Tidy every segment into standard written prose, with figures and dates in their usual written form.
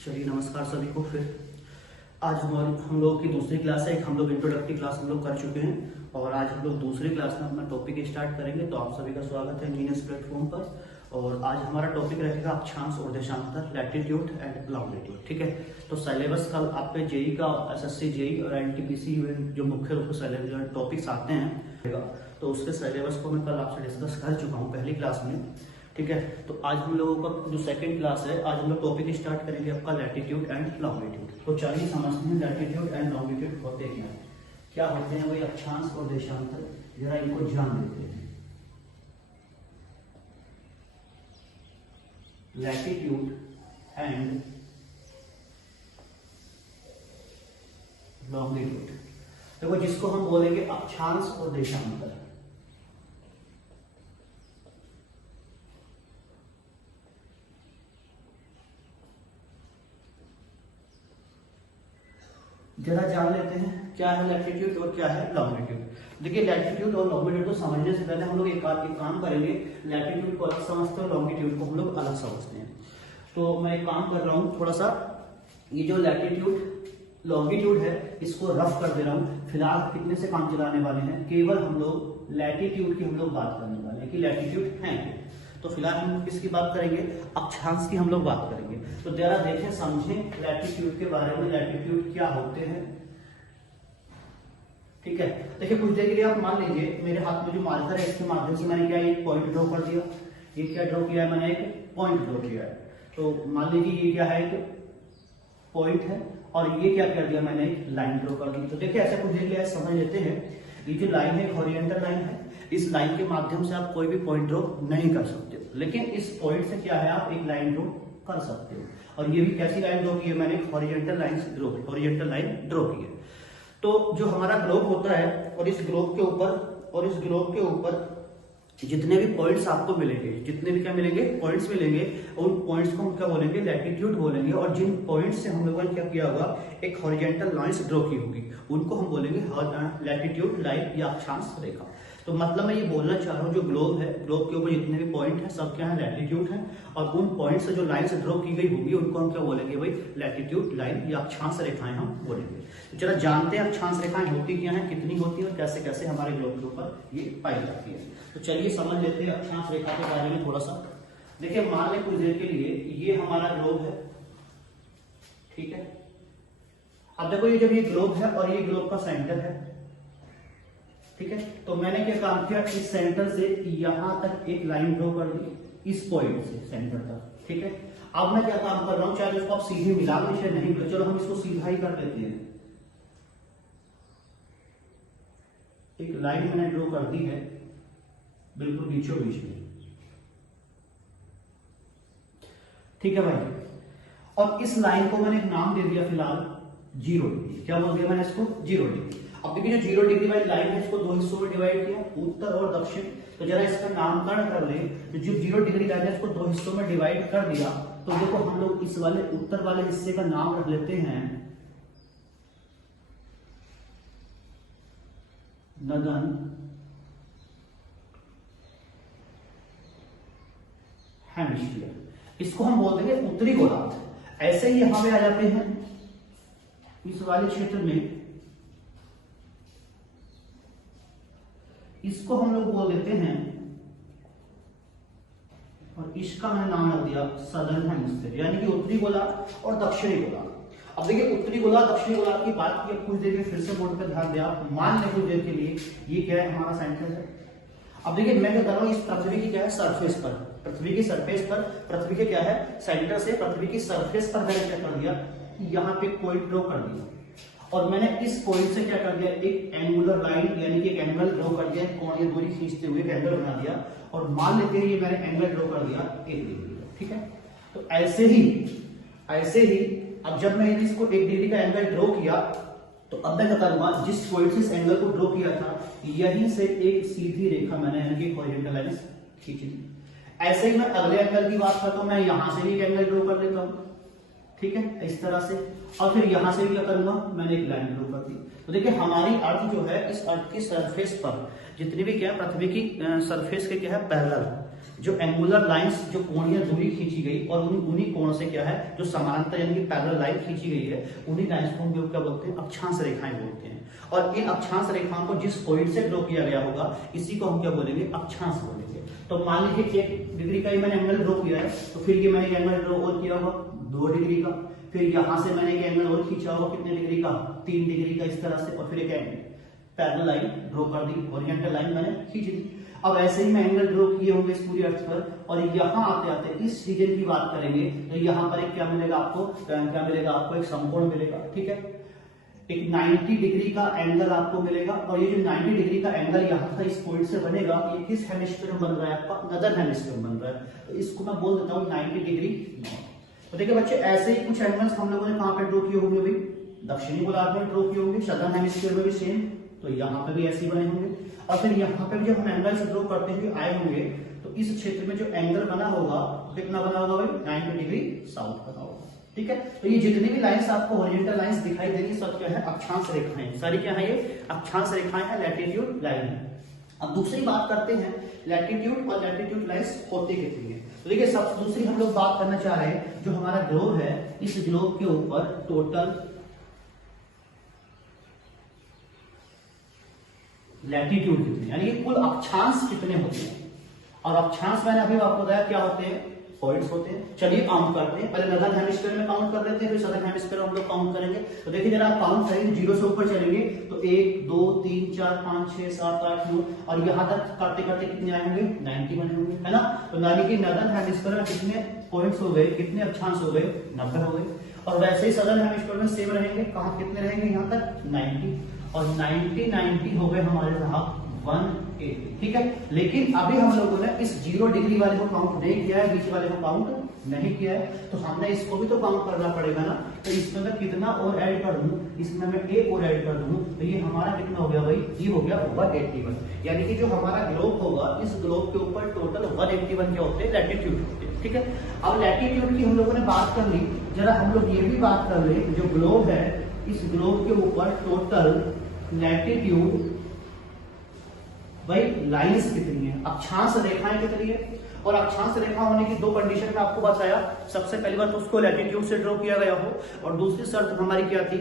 चलिए नमस्कार सभी को। फिर आज हम लोग की दूसरी क्लास है। हम लोग इंट्रोडक्टरी क्लास हम लोग कर चुके हैं और आज हम लोग दूसरी क्लास में अपना टॉपिक स्टार्ट करेंगे। तो आप सभी का स्वागत है इंजीनियर्स प्लेटफॉर्म पर। और आज हमारा टॉपिक रहेगा अक्षांश और देशांतर, लैटिट्यूड एंड लॉन्गिट्यूड। ठीक है, तो सिलेबस का आपके जेई का, एसएससी जेई और एनटीपीसी जो मुख्य रूप से टॉपिक्स आते हैं, तो उसके सिलेबस को मैं कल आपसे डिस्कस कर चुका हूँ पहली क्लास में। ठीक है, तो आज हम लोगों का जो सेकंड क्लास है, आज हम लोग टॉपिक स्टार्ट करेंगे आपका लैटिट्यूड एंड लॉन्गिट्यूड। तो चलिए समझते हैं लैटिट्यूड एंड लॉन्गिट्यूड होते क्या होते हैं। वही अक्षांश और देशांतर, जरा इनको जान लेते हैं। लैटिट्यूड एंड लॉन्गिट्यूड, देखो जिसको हम बोलेंगे अक्षांश और देशांतर। जरा जान लेते हैं क्या है लैटिट्यूड और क्या है लॉन्गिट्यूड। देखिए लैटिट्यूड और लॉन्गिट्यूड को समझने से पहले हम लोग एक काम करेंगे। लैटिट्यूड को अलग समझते हैं, लॉन्गिट्यूड को हम लोग अलग समझते हैं। तो मैं एक काम कर रहा हूँ, थोड़ा सा ये जो लैटिट्यूड लॉन्गिट्यूड है इसको रफ कर दे रहा हूँ। फिलहाल कितने से काम चलाने वाले हैं, केवल हम लोग लैटिट्यूड की हम लोग बात करने वाले हैं कि लैटिट्यूड है। तो फिलहाल हम किसकी बात करेंगे, अक्षांश की हम लोग बात करेंगे। तो जरा देखें, समझें लैटिट्यूड के बारे में, लैटिट्यूड क्या होते हैं। ठीक है, देखिए कुछ देर के लिए आप मान लीजिए मेरे हाथ में जो मार्कर है इसके माध्यम से मैंने क्या एक पॉइंट ड्रॉ कर दिया। ये क्या ड्रॉ किया है, मैंने एक पॉइंट ड्रॉ किया है। तो मान लीजिए ये क्या है, एक पॉइंट है और ये क्या कर दिया, मैंने एक लाइन ड्रॉ कर दी। तो देखिए ऐसा कुछ देर के लिए समझ लेते हैं। ये जो लाइन है हॉरिजॉन्टल लाइन है, इस लाइन के माध्यम से आप कोई भी पॉइंट ड्रॉ नहीं कर सकते, लेकिन इस पॉइंट से क्या है आप एक लाइन ड्रॉ कर सकते हो। और ये भी कैसी लाइन ड्रॉ की है, मैंने हॉरिजॉन्टल लाइन ड्रॉ की है। तो जो हमारा ग्लोब होता है और इस ग्लोब के ऊपर जितने भी पॉइंट्स आपको मिलेंगे, जितने भी क्या मिलेंगे पॉइंट्स मिलेंगे, उन पॉइंट्स को हम क्या बोलेंगे, लैटिट्यूड बोलेंगे। और जिन पॉइंट्स से हम लोगों ने क्या किया होगा, एक हॉरिजॉन्टल लाइंस ड्रॉ की होगी, उनको हम बोलेंगे लैटिट्यूड लाइन या अक्षांश रेखा। तो मतलब मैं ये बोलना चाह रहा हूँ, जो ग्लोब है, ग्लोब के ऊपर जितने भी पॉइंट है सब क्या है लैटिट्यूड है। और उन पॉइंट से जो लाइंस ड्रॉ की गई होगी उनको हम क्या बोलेंगे भाई, लैटिट्यूड लाइन या अक्षांश रेखाएं हम बोलेंगे। तो चलो जानते हैं अक्षांश रेखाएं होती क्या है, कितनी होती है और कैसे कैसे हमारे ग्लोब के ऊपर ये पाई जाती है। तो चलिए समझ लेते हैं अक्षांश रेखा के बारे में थोड़ा सा। देखिए मान लें कुछ देर के लिए ये हमारा ग्लोब है। ठीक है, अब देखो ये जब ये ग्लोब है और ये ग्लोब का सेंटर है। ठीक है, तो मैंने क्या काम किया, इस सेंटर से यहां तक एक लाइन ड्रॉ कर दी, इस पॉइंट से सेंटर तक। ठीक है, अब मैं क्या काम कर रहा हूं, चाहे इसको आप सीधे मिलान विषय नहीं, तो चलो हम इसको सीधा ही कर लेते हैं। एक लाइन मैंने ड्रॉ कर दी है बिल्कुल बीचों बीच में। ठीक है भाई, और इस लाइन को मैंने एक नाम दे दिया फिलहाल 0 डिग्री। क्या बोल दिया मैंने इसको, 0 डिग्री। अब देखिए जो 0 डिग्री वाली लाइन है इसको दो हिस्सों में डिवाइड किया, उत्तर और दक्षिण। तो जरा इसका नामकरण कर ले। जो 0 डिग्री लाइन है इसको दो हिस्सों में डिवाइड कर दिया। तो देखो हम लोग इस वाले उत्तर वाले हिस्से का नाम रख लेते हैं नदन हेमिस्फीयर। इसको हम बोल देंगे उत्तरी गोलार्ध। ऐसे ही यहां पे आ जाते हैं इस वाले क्षेत्र में, इसको हम लोग बोल देते हैं, और इसका मैंने नाम रख दिया सदर्न हेमिस्फीयर, यानी कि उत्तरी गोलार्ध और दक्षिणी गोलार्ध। अब देखिए उत्तरी गोलार्ध दक्षिणी गोलार्ध की बात की, कुछ देर में फिर से बोर्ड पे ध्यान दिया, मान लें कुछ देर के लिए ये क्या है हमारा सेंटर है। अब देखिए मैं क्या कर रहा हूं, इस पृथ्वी की क्या है सरफेस पर, पृथ्वी की सरफेस पर, पृथ्वी के क्या है सेंटर से पृथ्वी की सरफेस पर मैंने क्या कर दिया, यहाँ पे पॉइंट ड्रॉ कर दिया। और मैंने इस पॉइंट से क्या कर दिया, एक एंगुलर लाइन यानी कि एक एंगल ड्रॉ कर दिया, कोणीय दूरी खींचते हुए एंगल बना दिया। और मान लेते हैं ये मैंने एंगल ड्रॉ कर दिया 1 डिग्री का। ठीक है, तो ऐसे ही अब जब मैं इसको 1 डिग्री का एंगल ड्रॉ किया, तो अब मैं क्या करूंगा, जिस पॉइंट से इस एंगल को ड्रॉ किया था यहीं से एक सीधी रेखा मैंने यानी कि हॉरिजॉन्टल लाइन खींच ली। ऐसे ही मैं अगले एंगल की बात करता हूं, मैं यहां से भी एक एंगल ड्रॉ कर लेता हूं। ठीक है, इस तरह से। और फिर यहां से भी क्या करूंगा, मैंने एक लाइन ड्रॉ कर दी। तो देखिए हमारी अर्थ जो है, इस अर्थ की सरफेस पर जितनी भी क्या पृथ्वी की सरफेस के क्या है पैरेलल, जो एंगुलर लाइंस, जो कोणीय दूरी खींची गई और उन्हीं कोण से क्या है जो समानांतर यानी कि पैरेलल लाइन खींची गई है, उन्हीं लाइंस को हम लोग क्या बोलते हैं, अक्षांश रेखाएं बोलते हैं। और इन अक्षांश रेखाओं को जिस पॉइंट से ड्रॉ किया गया होगा इसी को हम क्या बोलेंगे, अक्षांश बोलेंगे। तो मान लीजिए 1 डिग्री का ही मैंने एंगल ड्रॉ किया है, तो फिर ये मैंने एंगल ड्रॉ और किया होगा 2 डिग्री का, फिर यहां से मैंने एक एंगल और खींचा होगा कितने डिग्री का, 3 डिग्री का, इस तरह से, और फिर एक पैरेलल लाइन ड्रॉ कर दी, हॉरिजॉन्टल लाइन मैंने खींच दी। अब ऐसे ही मैं एंगल ड्रॉ किए होंगे इस पूरी अर्थ पर, और यहाँ आते आते इस रीजन की बात करेंगे तो यहाँ पर एक क्या मिलेगा आपको, क्या मिलेगा आपको, एक समकोण मिलेगा, ठीक है। एक 90 डिग्री का एंगल आपको मिलेगा, और ये जो 90 डिग्री का एंगल यहाँ था इस पॉइंट से बनेगा, ये किस हेमिस्फीयर में बन रहा है आपका, नदर्न हेमिस्फीयर में बन रहा है, तो इसको मैं बोल देता हूँ 90 डिग्री नॉर्थ। तो देखिए बच्चे, ऐसे ही कुछ एंगल्स हम लोगों ने कहाँ पे ड्रॉ किए होंगे भाई, दक्षिणी गोलार्ध में ड्रॉ किए होंगे, सदर्न हेमिस्फीयर में भी सेम, तो यहाँ पे भी ऐसे ही बने होंगे। और फिर यहाँ पे भी जब हम एंगल से ड्रॉ करते हुए आए होंगे तो इस क्षेत्र में जो एंगल बना होगा कितना बना होगा भाई, 90 डिग्री साउथ बना होगा, ठीक है। तो ये जितनी भी लाइंस आपको हॉरिजॉन्टल लाइंस दिखाई देंगी सब क्या है, अक्षांश रेखाएं, सारी क्या है, ये अक्षांश रेखाएं हैं, लैटिट्यूड लाइन है। अब दूसरी बात करते हैं, लैटिट्यूड और लैटिट्यूड लाइंस होते कितनी है। तो देखिए सबसे दूसरी हम लोग बात करना चाह रहे हैं, जो हमारा ग्लोब है, इस ग्लोब के ऊपर टोटल लैटिट्यूड कितने, यानी कि कुल अक्षांश कितने होते हैं। और अक्षांश मैंने अभी आपको बताया क्या होते हैं, पॉइंट्स होते हैं। चलिए काउंट करते हैं, पहले नदर्न हेमिस्फीयर में काउंट कर लेते हैं, फिर सदर्न हेमिस्फीयर में हम लोग काउंट करेंगे। तो देखिए जरा आप काउंट करेंगे, 0 से ऊपर चलेंगे तो 1 2 3 4 5 6 7 8 9, और यहाँ तक करते करते कितने आए होंगे, 90 बने होंगे, है ना। तो यानी कि नदर्न हेमिस्फीयर में कितने पॉइंट्स हो गए, कितने अक्षांश हो गए, 90 हो गए। और वैसे ही सदर्न हेमिस्फीयर में सेम रहेंगे, कहाँ कितने रहेंगे, यहाँ तक 90, और 90 हो गए हमारे साहब 180, ठीक है। लेकिन अभी हम लोगों ने इस 0 डिग्री वाले को काउंट नहीं किया है, बीच वाले को काउंट नहीं किया है, तो हमने इसको भी तो काउंट करना पड़ेगा ना। तो इसमें मैं कितना और ऐड कर दूं, इसमें मैं एक और ऐड कर दूं, तो ये हमारा कितना हो गया भाई, ये हो गया 181। यानी कि जो हमारा ग्लोब होगा, इस ग्लोब के ऊपर टोटल 181 क्या होते हैं, लैटिट्यूड होते हैं, ठीक है। अब लैटिट्यूड की हम लोगों ने बात कर ली, जरा हम लोग ये भी बात कर ले, जो ग्लोब है, इस ग्लोब के ऊपर टोटल लैटिट्यूड भाई लाइंस कितनी है, अक्षांश रेखाएं कितनी है। और अक्षांश रेखा होने की 2 कंडीशन में आपको बताया, सबसे पहली बात उसको लैटिट्यूड से ड्रॉ किया गया हो, और दूसरी शर्त हमारी क्या थी,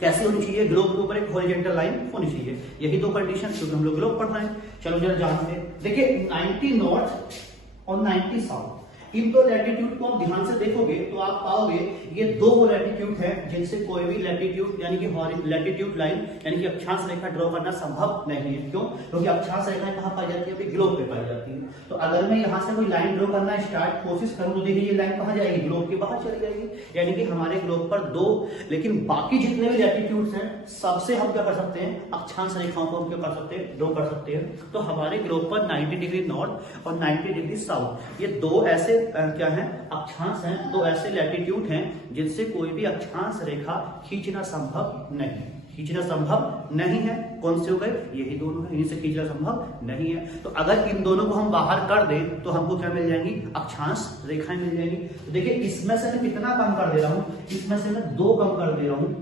कैसी होनी चाहिए, ग्लोब के ऊपर एक हॉरिजॉन्टल लाइन होनी चाहिए। यही 2 कंडीशन, क्योंकि हम लोग ग्लोब पढ़ रहे हैं। चलो जरा जानते हैं, देखिए 90 नॉर्थ और 90 साउथ, इन 2 लैटिट्यूड को आप ध्यान से देखोगे तो आप पाओगे ये 2 वो लैटिट्यूड है जिनसे कोई भी लैटिट्यूड यानी कि लैटिट्यूड लाइन यानी कि अक्षांश रेखा ड्रॉ करना संभव नहीं है। क्यों? क्योंकि अक्षांश रेखाएं कहां पाई जाती है, ग्लोब पे पाई जाती है। तो अगर मैं यहां से कोई लाइन ड्रॉ करना स्टार्ट कोशिश करूं तो देखिए ये लाइन कहां जाएगी, ग्लोब के बाहर चली जाएगी। यानी कि हमारे ग्लोब पर 2, लेकिन बाकी जितने भी लैटिट्यूड्स हैं सबसे हम क्या कर सकते हैं, अक्षांश रेखाओं को हम क्या कर सकते हैं, ड्रॉ कर सकते हैं। तो हमारे ग्लोब पर 90 डिग्री नॉर्थ और 90 डिग्री साउथ, ये 2 ऐसे क्या है, अक्षांश हैं, 2 ऐसे लैटिट्यूड हैं जिनसे कोई भी अक्षांश रेखा खींचना संभव नहीं, खींचना संभव नहीं है। कौन से हो गए, यही दोनों हैं, इन्हीं से खींचना संभव नहीं है। तो अगर इन दोनों को हम बाहर कर दें तो हमको क्या मिल जाएंगी, अक्षांश रेखाएं मिल जाएंगी। तो देखिए इसमें से मैं कितना कम कर दे रहा हूं, इसमें से मैं 2 कम कर दे रहा हूं।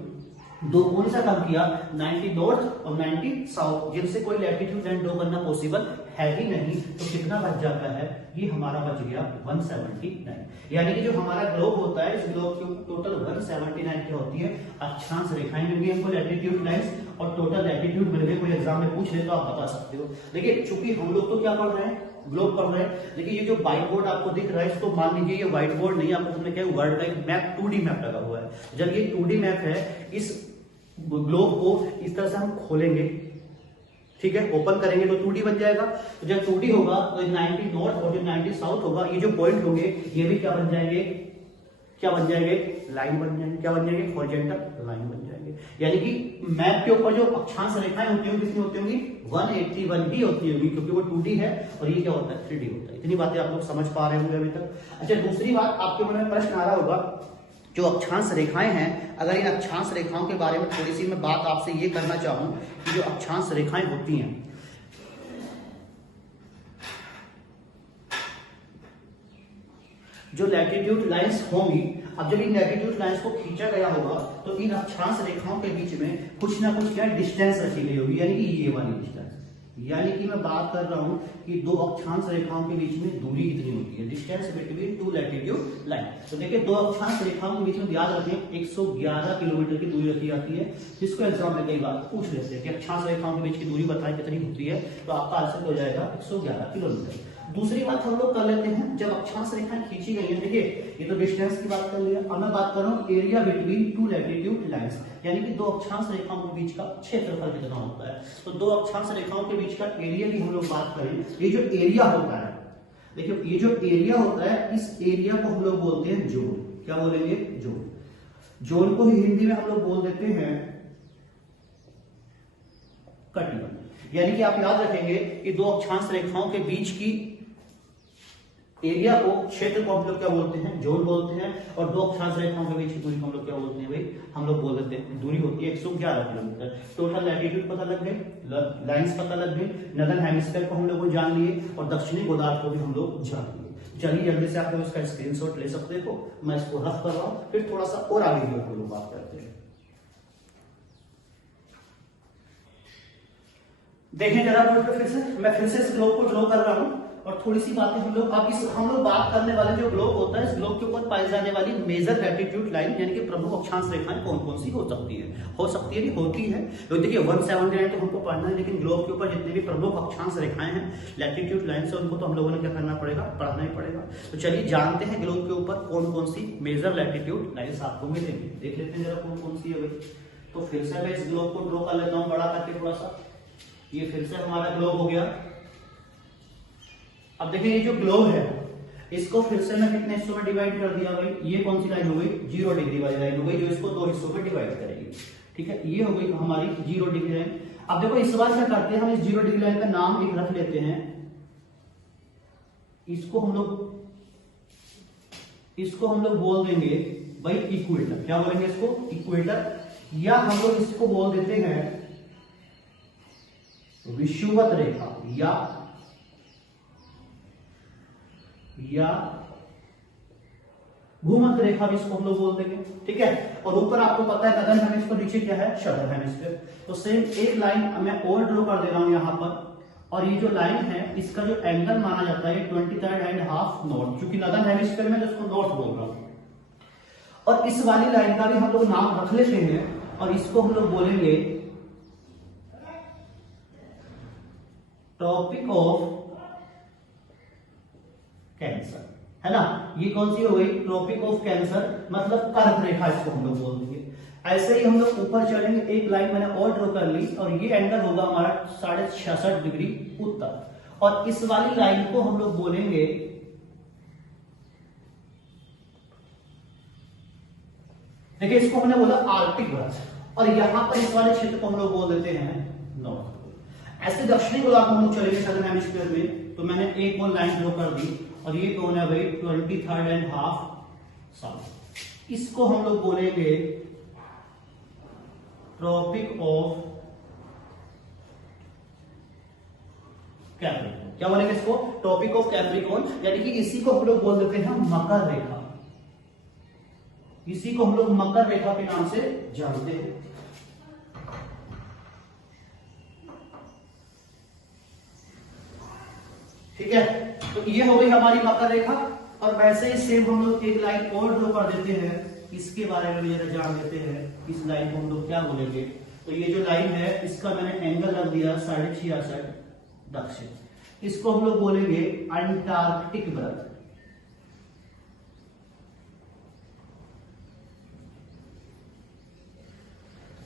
2 कौन सा कम किया, 90 नॉर्थ और 90 साउथ, जिनसे कोई लैटिट्यूड लाइन ड्रॉ करना पॉसिबल है ही नहीं। तो कितना बच जाता है, ये हमारा बच गया 179। यानी कि जो हमारा ग्लोब होता है, इस ग्लोब की टोटल 179 की होती है अक्षांश रेखाएं मिल गई हमको, लैटिट्यूड लाइंस, और टोटल लैटिट्यूड मिल गए। कोई एग्जाम में पूछ ले तो आप बता सकते हो। देखिए चूंकि हम लोग तो क्या पढ़ रहे हैं, ग्लोब पढ़ रहे हैं। देखिए ये जो व्हाइट बोर्ड आपको दिख रहा है, इसको मान लीजिए ये व्हाइट बोर्ड नहीं, आपको हमने क्या वर्ल्ड का एक मैप 2D मैप लगा हुआ है। जब ये 2D मैप है, इस ग्लोब को इस तरह से हम खोलेंगे, ठीक है, ओपन करेंगे तो 2D बन जाएगा। तो जब 2D होगा तो 90 नॉर्थ और 90 साउथ होगा, ये जो पॉइंट होंगे ये भी क्या बन जाएंगे, क्या बन जाएंगे, लाइन बन जाएंगे। क्या बन जाएंगे, हॉरिजॉन्टल लाइन बन जाएंगे। यानी कि मैप के ऊपर जो अक्षांश रेखाएं होती होंगी कितनी होती होंगी, 181 ही होती होगी, क्योंकि वो 2D है और ये क्या होता है, 3D होता है। इतनी बातें आप लोग समझ पा रहे होंगे अभी तक। अच्छा दूसरी बात आपके मन में प्रश्न आ रहा होगा, जो अक्षांश रेखाएं हैं, अगर इन अक्षांश रेखाओं के बारे में थोड़ी सी मैं बात आपसे ये करना चाहूं कि जो अक्षांश रेखाएं होती हैं, जो लैटिट्यूड लाइंस होंगी, अब जब इन लैटिट्यूड लाइंस को खींचा गया होगा तो इन अक्षांश रेखाओं के बीच में कुछ ना कुछ क्या डिस्टेंस रखी गई होगी, यानी कि ये वाली डिस्टेंस, यानी कि मैं बात कर रहा हूं कि दो अक्षांश रेखाओं के बीच में दूरी कितनी होती है, distance between two latitude line. तो देखिए दो अक्षांश रेखाओं के बीच में याद रखें 111 किलोमीटर की दूरी रखी जाती है, जिसको एग्जाम में कई बार पूछ लेते हैं कि अक्षांश रेखाओं के बीच की दूरी बताएं कितनी होती है, तो आपका आंसर हो जाएगा 111 किलोमीटर। दूसरी बात हम लोग कर लेते हैं, जब अक्षांश रेखाएं खींची गई है, देखिए ये तो डिस्टेंस की बात कर लिया, अब मैं बात कर रहा हूँ area between two latitude lines, यानी कि दो अक्षांश रेखाओं के बीच का क्षेत्रफल कितना होता है। तो दो अक्षांश रेखाओं के बीच का एरिया की हम लोग बात करें, ये जो एरिया होता है, देखिए ये जो एरिया होता है, इस एरिया को हम लोग बोलते हैं जोन। क्या बोलेंगे? जोन। जोन को ही हिंदी में हम लोग बोल देते हैं कटिंग। यानी कि आप याद रखेंगे कि दो अक्षांश रेखाओं के बीच की एरिया को, क्षेत्र को हम लोग क्या बोलते हैं? जोन बोलते हैं। और दो अक्षांश रेखाओं के बीच की दूरी को हम लोग क्या बोलते हैं भाई? हम लोग बोल देते हैं दूरी होती है 111 किलोमीटर। टोटल लैटिट्यूड पता लग गई, लाइंस पता लग गई, नदर्न हेमिस्फीयर को हम लोग जान लिए और दक्षिणी गोलार्ध को भी हम लोग जान लिए। चलिए जल्दी से आप लोग इसका स्क्रीनशॉट ले सकते हो, मैं इसको रफ कर रहा हूं, फिर थोड़ा सा और आगे हम लोग बात करते हैं। देखें जरा फिर से, मैं फिर से इस ग्लोब को ड्रॉ कर रहा हूं और थोड़ी सी बातें हम लोग बात करने वाले जो ग्लोब होता है, इस ग्लोब के ऊपर पाई जाने वाली मेजर लैटिट्यूड लाइन यानी कि प्रमुख अक्षांश रेखाएं कौन कौन सी हो सकती है नहीं होती है। तो देखिए 179 तो हमको पढ़ना है, लेकिन ग्लोब के ऊपर जितने भी प्रमुख अक्षांश रेखाएं हैं लैटिट्यूड लाइन से, उनको तो हम लोगों ने क्या करना पड़ेगा? पढ़ना ही पड़ेगा। तो चलिए जानते हैं ग्लोब के ऊपर कौन कौन सी मेजर लैटिट्यूड लाइन्स आपको मिलेंगी। देख लेते हैं जरा कौन कौन सी है भाई। तो फिर से मैं इस ग्लोब को ड्रॉ कर लेता हूँ बड़ा करके थोड़ा सा। ये फिर से हमारा ग्लोब हो गया। अब देखिए ये जो ग्लोब है, इसको फिर से मैं कितने हिस्सों में डिवाइड कर दिया भाई? ये कौन सी लाइन हो गई? 0 डिग्री वाली लाइन हो गई, जो इसको दो हिस्सों में डिवाइड करेगी। ठीक है, ये हो गई हमारी 0 डिग्री लाइन। अब देखो इस बार क्या करते हैं, हम इस 0 डिग्री लाइन का नाम एक रख लेते हैं, इसको हम लोग बोल देंगे भाई इक्वेटर। क्या बोलेंगे इसको? इक्वेटर। या हम लोग इसको बोल देते हैं विषुवत रेखा या भूमध्य रेखा भी इसको हम लोग बोल देंगे। ठीक है, और ऊपर आपको पता है नदर्न हेमिस्फीयर, नीचे क्या है? Southern hemisphere. तो सेम एक लाइन मैं और ड्रॉ कर दे रहा हूं यहां पर, और ये जो लाइन है इसका जो एंगल माना जाता है 23.5 नॉर्थ, क्योंकि नदर्न हेमिस्फीयर में इसको नॉर्थ बोल रहा हूं। और इस वाली लाइन का भी हम लोग नाम रख लेते हैं और इसको हम लोग बोलेंगे ट्रॉपिक ऑफ कैंसर, है ना। ये कौन सी हो गई? ट्रॉपिक ऑफ कैंसर, मतलब कर्क रेखा इसको हम लोग बोल देंगे। ऐसे ही हम लोग ऊपर चलेंगे, एक लाइन मैंने और ड्रॉ कर ली और ये एंगल होगा हमारा 66.5 डिग्री उत्तर, और इस वाली लाइन को हम लोग बोलेंगे देखिए इसको हमने बोला आर्कटिक वृत्त, और यहां पर इस वाले क्षेत्र को हम लोग बोल देते हैं नॉर्थ पोल। ऐसे दक्षिणी गोलार्ध में हम लोग चलेंगे सदर्न हेमिस्फीयर में, तो मैंने एक और लाइन ड्रॉ कर दी और ये कौन है भाई? 23.5 साउथ। इसको हम लोग बोलेंगे ट्रॉपिक ऑफ कैप्रिकॉर्न। क्या बोलेंगे इसको? ट्रॉपिक ऑफ कैप्रिकॉर्न, यानी कि इसी को हम लोग बोल देते हैं मकर रेखा। इसी को हम लोग मकर रेखा के नाम से जानते हैं। ठीक है, तो ये हो गई हमारी मकर रेखा। और वैसे ही सेम हम लोग एक लाइन और ड्रॉ कर देते हैं, इसके बारे में जरा जान लेते हैं। इस लाइन को हम लोग क्या बोलेंगे? तो ये जो लाइन है इसका मैंने एंगल रख दिया 66.5 दक्षिण, इसको हम लोग बोलेंगे अंटार्कटिक वृत्त।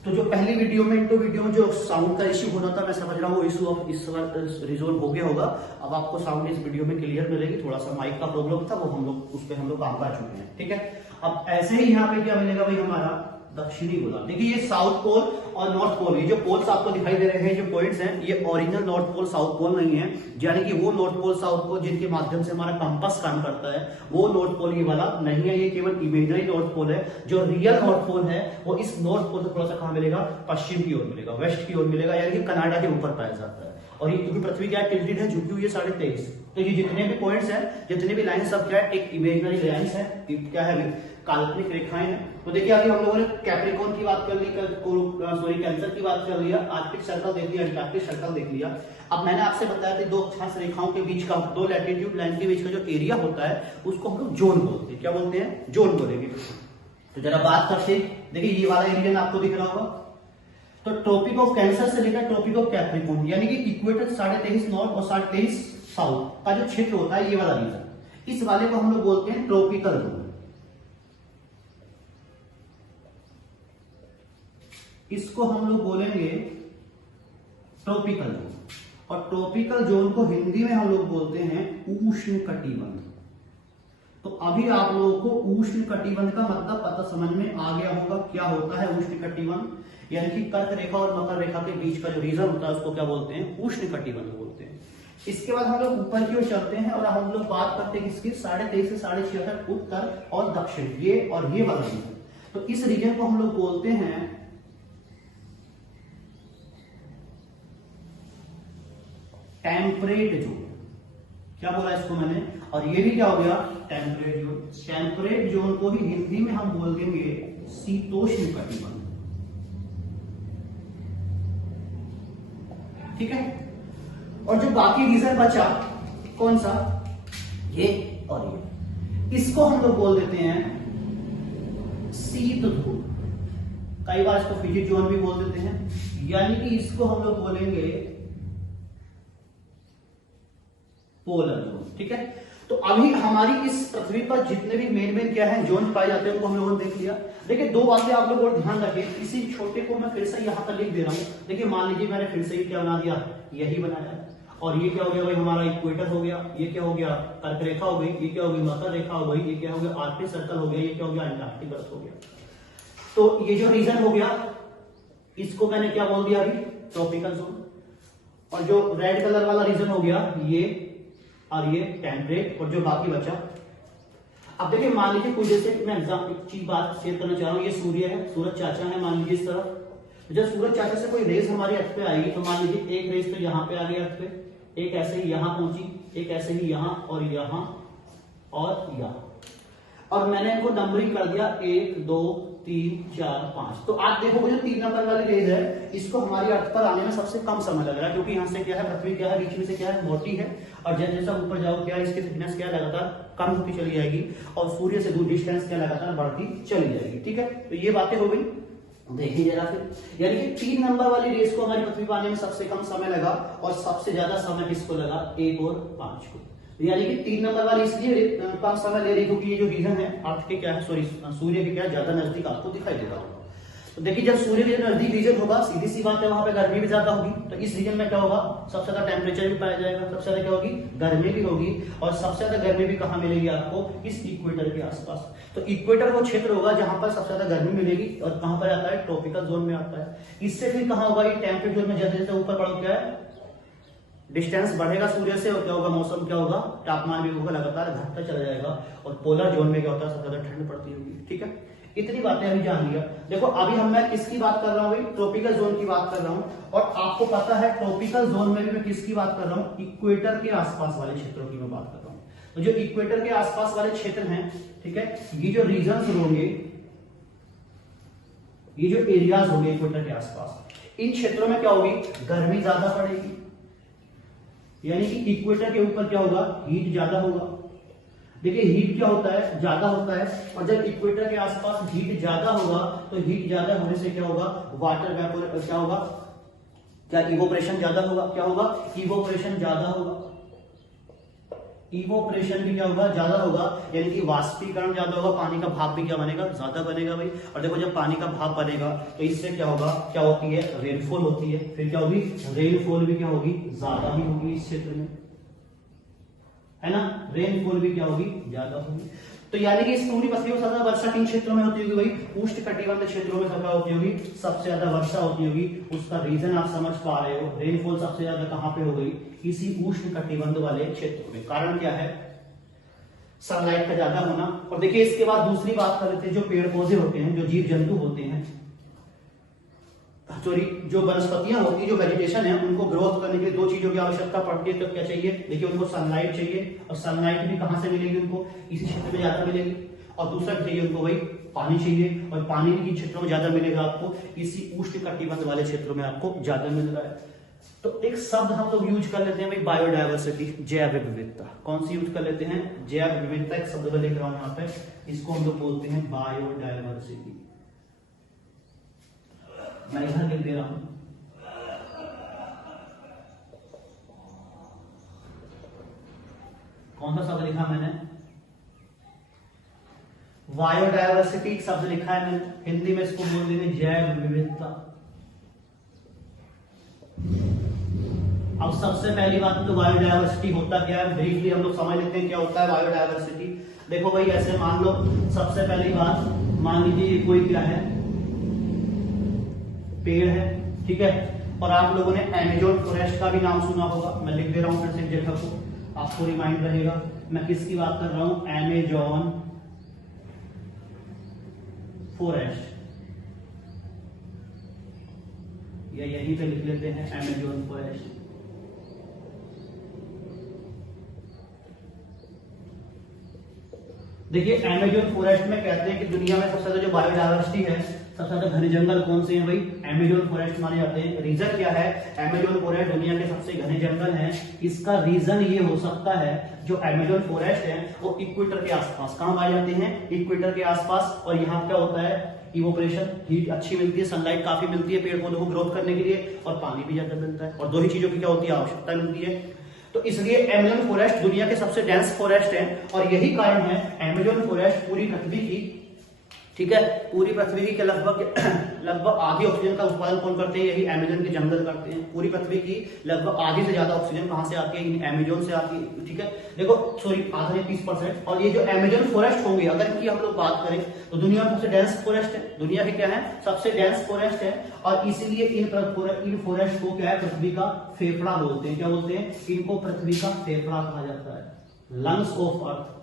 तो जो पहली वीडियो में जो साउंड का इश्यू होना था, मैं समझ रहा हूँ वो इश्यू अब इस बार रिजोल्व हो गया होगा। अब आपको साउंड इस वीडियो में क्लियर मिलेगी। थोड़ा सा माइक का प्रॉब्लम था, वो हम लोग उस पर हम लोग काम कर चुके हैं। ठीक है, अब ऐसे ही यहाँ पे क्या मिलेगा भाई? हमारा दक्षिणी गोलार्ध। देखिए ये साउथ पोल और नॉर्थ पोल, ये जो पोल्स आपको दिखाई दे रहे हैं, जो पॉइंट्स हैं, ये original north pole south pole नहीं है। यानी कि वो नॉर्थ पोल साउथ पोल जिनके माध्यम से हमारा कंपास काम करता है, वो नॉर्थ पोल ये वाला नहीं है। ये केवल इमेजिनरी नॉर्थ पोल है। जो रियल नॉर्थ पोल है वो इस नॉर्थ पोल से थोड़ा सा कहां मिलेगा? पश्चिम की ओर मिलेगा, वेस्ट की ओर मिलेगा, यानी कि कनाडा के ऊपर पाया जाता है। और ये क्योंकि पृथ्वी क्या टिल्टेड है, झुकी हुई है 23.5, तो ये जितने भी पॉइंट्स हैं, जितने भी लाइंस सब क्या है? एक इमेजिनरी लाइंस है। क्या है? काल्पनिक रेखाएं हैं। तो देखिए अभी हम लोगों ने कैप्रिकॉर्न की बात कर ली, कैंसर की बात कर लिया, आर्कटिक सर्कल देख लिया, अंटार्कटिक सर्कल देख लिया। अब मैंने आपसे बताया था 2 अक्षांश रेखाओं के बीच का, 2 लैटिट्यूड लाइन के बीच का जो एरिया होता है उसको हम लोग जोन बोलते हैं। क्या बोलते हैं? जोन बोलेंगे। तो जरा बात करते हैं, देखिए ये वाला रीजन आपको दिख रहा होगा, तो ट्रॉपिक ऑफ कैंसर से लेकर ट्रॉपिक ऑफ कैप्रिकॉर्न यानी कि इक्वेटर 23.5 नॉर्थ और 23.5 साउथ का जो क्षेत्र होता है, ये वाला रीजन, इस वाले को हम लोग बोलते हैं ट्रॉपिकल जोन। इसको हम लोग बोलेंगे ट्रॉपिकल जोन, और ट्रॉपिकल जोन को हिंदी में हम लोग बोलते हैं उष्ण कटिबंध। तो अभी आप लोगों को उष्ण कटिबंध का मतलब पता समझ में आ गया होगा क्या होता है उष्ण कटिबंध, यानी कि कर्क रेखा और मकर रेखा के बीच का जो रीजन होता है उसको क्या बोलते हैं? उष्ण कटिबंध बोलते हैं। इसके बाद हम लोग ऊपर की ओर चलते हैं और हम लोग बात करते हैं किसकी? 23.5 से 6.5 उत्तर और दक्षिण, ये और ये वाला रीजन। तो इस रीजन को हम लोग बोलते हैं टेम्परेट जोन। क्या बोला इसको मैंने? और ये भी क्या हो गया? Temperate zone. टेम्परेट जोन को ही हिंदी में हम बोल देंगे शीतोष्ण कटिबंध। ठीक है। और जो बाकी रीजन बचा कौन सा? ये और ये, इसको हम लोग बोल देते हैं शीत ध्रुव। कई बार इसको फ्रिजिड जोन भी बोल देते हैं, यानी कि इसको हम लोग बोलेंगे पोलर जोन। ठीक है। तो अभी हमारी इस पृथ्वी पर जितने भी मेन क्या है जोन पाए जाते हैं उनको हम लोगों ने देख लिया। देखिए 2 बातें आप लोग और ध्यान रखें, इसी छोटे को मैं फिर से यहां पर लिख दे रहा हूं। देखिए मान लीजिए मैंने फिर से क्या बना दिया, यही बनाया, और ये क्या हो गया भाई? हमारा इक्वेटर हो गया, ये क्या हो गया? कर्क रेखा हो गई, ये क्या हो गई? मकर रेखा हो गई, ये क्या हो गया? आर्कटिक सर्कल हो गया, ये क्या हो गया? अंटार्कटिक अर्थ हो गया। तो ये जो रीजन हो गया इसको मैंने क्या बोल दिया अभी? Tropical zone. और जो रेड कलर वाला रीजन हो गया ये, और ये टेम्परेट, और जो बाकी बचा। अब देखिए मान लीजिए कोई, जैसे मैं एक चीज बात शेयर करना चाह रहा हूं, ये सूर्य है, सूरज चाचा है मान लीजिए इस तरफ। जब सूरज चाचा से कोई रेस हमारी अर्थ पे आएगी, तो मान लीजिए एक रेस तो यहाँ पे आ गई अर्थ पे, एक ऐसे ही यहां पहुंची, एक ऐसे ही यहां और यहां और यहां, और मैंने इनको नंबरिंग कर दिया 1 2 3 4 5। तो आप देखोगे जो 3 नंबर वाली रेज है, इसको हमारी अर्थ पर आने में सबसे कम समय लग रहा है, क्योंकि यहाँ से क्या है? पृथ्वी क्या है? बीच में से क्या है? मोटी है, और जैसे जैसा ऊपर जाओ क्या इसकी थिकनेस क्या लगातार कम होती चली जाएगी, और सूर्य से दूर डिस्टेंस क्या लगातार बढ़ती चली जाएगी। ठीक है। तो ये बातें हो गई। देखिए जरा फिर, यानी कि 3 नंबर वाली रेस को हमारी पृथ्वी पर आने में सबसे कम समय लगा, और सबसे ज्यादा समय किसको लगा? 1 और 5 को। यानी कि 3 नंबर वाली इसलिए कम समय ले रही क्योंकि ये जो रीजन है अर्थ के क्या है, सॉरी सूर्य के क्या ज्यादा नजदीक आपको दिखाई देता होगा। तो देखिए जब सूर्य के नजदीक रीजन होगा, सीधी सी बात है वहां पे गर्मी भी ज्यादा होगी, तो इस रीजन में क्या होगा? सबसे ज्यादा टेम्परेचर भी पाया जाएगा, सबसे ज्यादा क्या होगी? गर्मी भी होगी, और सबसे ज्यादा गर्मी भी कहां मिलेगी आपको? इस इक्वेटर के आसपास। तो इक्वेटर वो क्षेत्र होगा जहां पर सबसे ज्यादा गर्मी मिलेगी, और कहां पर आता है? ट्रॉपिकल जोन में आता है। इससे फिर कहां होगा? ये टेम्परेट जोन में जैसे जैसे ऊपर बढ़ो क्या है? डिस्टेंस बढ़ेगा सूर्य से, और क्या होगा? मौसम क्या होगा? तापमान भी होगा लगातार घटता चला जाएगा, और पोलर जोन में क्या होता है? सबसे ज्यादा ठंड पड़ती होगी। ठीक है। इतनी बातें अभी जान लिया। देखो अभी मैं किसकी बात कर रहा हूं? ट्रॉपिकल जोन की बात कर रहा हूं, और आपको पता है ट्रॉपिकल जोन में भी मैं किसकी बात कर रहा हूं? इक्वेटर के आसपास वाले क्षेत्रों की मैं बात कर रहा हूं। तो जो इक्वेटर के आसपास वाले क्षेत्र हैं, ठीक है, ये जो रीजन होंगे, ये जो एरियाज होंगे इक्वेटर के आसपास, इन क्षेत्रों में क्या होगी? गर्मी ज्यादा पड़ेगी, यानी कि इक्वेटर के ऊपर क्या होगा? हीट ज्यादा होगा। देखिए हीट क्या होता है? ज्यादा होता है, और जब इक्वेटर के आसपास हीट ज्यादा होगा तो हीट ज्यादा होने से क्या होगा? वाटर वेपर क्या होगा? क्या इवोपरेशन ज्यादा होगा? क्या होगा? इवोपरेशन ज्यादा होगा। इवोपरेशन भी क्या होगा? ज्यादा होगा, यानी कि वाष्पीकरण ज्यादा होगा, पानी का भाप भी क्या बनेगा? ज्यादा बनेगा भाई। और देखो जब पानी का भाप बनेगा तो इससे क्या होगा? क्या होती है? रेनफॉल होती है। फिर क्या होगी? रेनफॉल भी क्या होगी? ज्यादा ही होगी इस क्षेत्र में, है ना? रेनफॉल भी क्या होगी? ज्यादा होगी। तो यानी कि इस पूरी पृथ्वी में सबसे ज्यादा वर्षा किन क्षेत्रों में होती होगी भाई? उष्ण कटिबंध क्षेत्रों में सबसे होती होगी, सबसे ज्यादा वर्षा होती होगी। उसका रीजन आप समझ पा रहे हो, रेनफॉल सबसे ज्यादा कहां पे हो गई? इसी उष्ण कटिबंध वाले क्षेत्रों में। कारण क्या है? सनलाइट का ज्यादा होना। और देखिए इसके बाद दूसरी बात कर लेते हैं, जो पेड़ पौधे होते हैं, जो जीव जंतु होते हैं, सॉरी जो वनस्पतियां होती है, जो वेजिटेशन है, उनको ग्रोथ करने के लिए 2 चीजों की आवश्यकता पड़ती है। तो क्या चाहिए? देखिए उनको सनलाइट चाहिए, और सनलाइट भी कहां से मिलेगी? उनको इसी क्षेत्र में ज्यादा मिलेगी। और दूसरा चाहिए उनको वही पानी चाहिए, और पानी किन क्षेत्रों में ज्यादा मिलेगा आपको, इसी उष्ण कटिबंध वाले क्षेत्रों में आपको ज्यादा मिल रहा है। तो एक शब्द हम लोग यूज कर लेते हैं भाई, बायोडायवर्सिटी, जैव विविधता। कौन सी यूज कर लेते हैं, जैव विविधता। एक शब्द मैं लिख रहा हूं यहाँ पे, इसको हम लोग बोलते हैं बायोडायवर्सिटी। मैं इधर लिख दे रहा हूं, कौन सा शब्द लिखा मैंने, बायोडायवर्सिटी शब्द लिखा है मैंने, हिंदी में इसको बोल देंगे जैव विविधता। अब सबसे पहली बात तो बायोडायवर्सिटी होता क्या है, ब्रीफली हम लोग समझ लेते हैं क्या होता है बायोडायवर्सिटी। देखो भाई ऐसे मान लो, सबसे पहली बात मान लीजिए कोई क्या है, पेड़ है, ठीक है, और आप लोगों ने अमेजोन फॉरेस्ट का भी नाम सुना होगा। मैं लिख दे रहा हूं फिर से जगह को, आपको रिमाइंड रहेगा मैं किसकी बात कर रहा हूं, अमेजोन फॉरेस्ट, या यहीं पे लिख लेते हैं अमेजोन फॉरेस्ट। देखिए अमेजोन फॉरेस्ट में कहते हैं कि दुनिया में सबसे ज्यादा जो बायोडायवर्सिटी है, सबसे ज्यादा घने जंगल कौन से हैं भाई, अमेजोन फॉरेस्ट माने जाते हैं। रीजन क्या है, अमेजोन फॉरेस्ट दुनिया के सबसे घने जंगल हैं। इसका रीजन ये हो सकता है, जो अमेजोन फॉरेस्ट है वो इक्वेटर के आसपास, कहां पाए जाते हैं, इक्वेटर के आसपास। और यहाँ क्या होता है, इवोपरेशन, हीट अच्छी मिलती है, सनलाइट काफी मिलती है पेड़ पौधों को ग्रोथ करने के लिए, और पानी भी ज्यादा मिलता है, और दो ही चीजों की क्या होती है, आवश्यकता मिलती है। तो इसलिए अमेजोन फॉरेस्ट दुनिया के सबसे डेंस फॉरेस्ट है, और यही कारण है अमेजोन फॉरेस्ट पूरी पृथ्वी की, ठीक है, पूरी पृथ्वी की लगभग आधी ऑक्सीजन का उत्पादन कौन करते हैं, यही अमेजोन के जंगल करते हैं। पूरी पृथ्वी की लगभग आधी से ज्यादा ऑक्सीजन कहां से आती है, अमेजोन से आती है, ठीक है। देखो सॉरी, आधा नहीं 30%। और ये जो अमेजोन फॉरेस्ट होंगे, अगर इनकी हम लोग बात करें तो दुनिया में सबसे डेंस फॉरेस्ट है, दुनिया के क्या है, सबसे डेंस फॉरेस्ट है। और इसीलिए इन फॉरेस्ट को क्या है, पृथ्वी का फेफड़ा बोलते हैं। क्या बोलते हैं, इनको पृथ्वी का फेफड़ा कहा जाता है, लंग्स ऑफ अर्थ।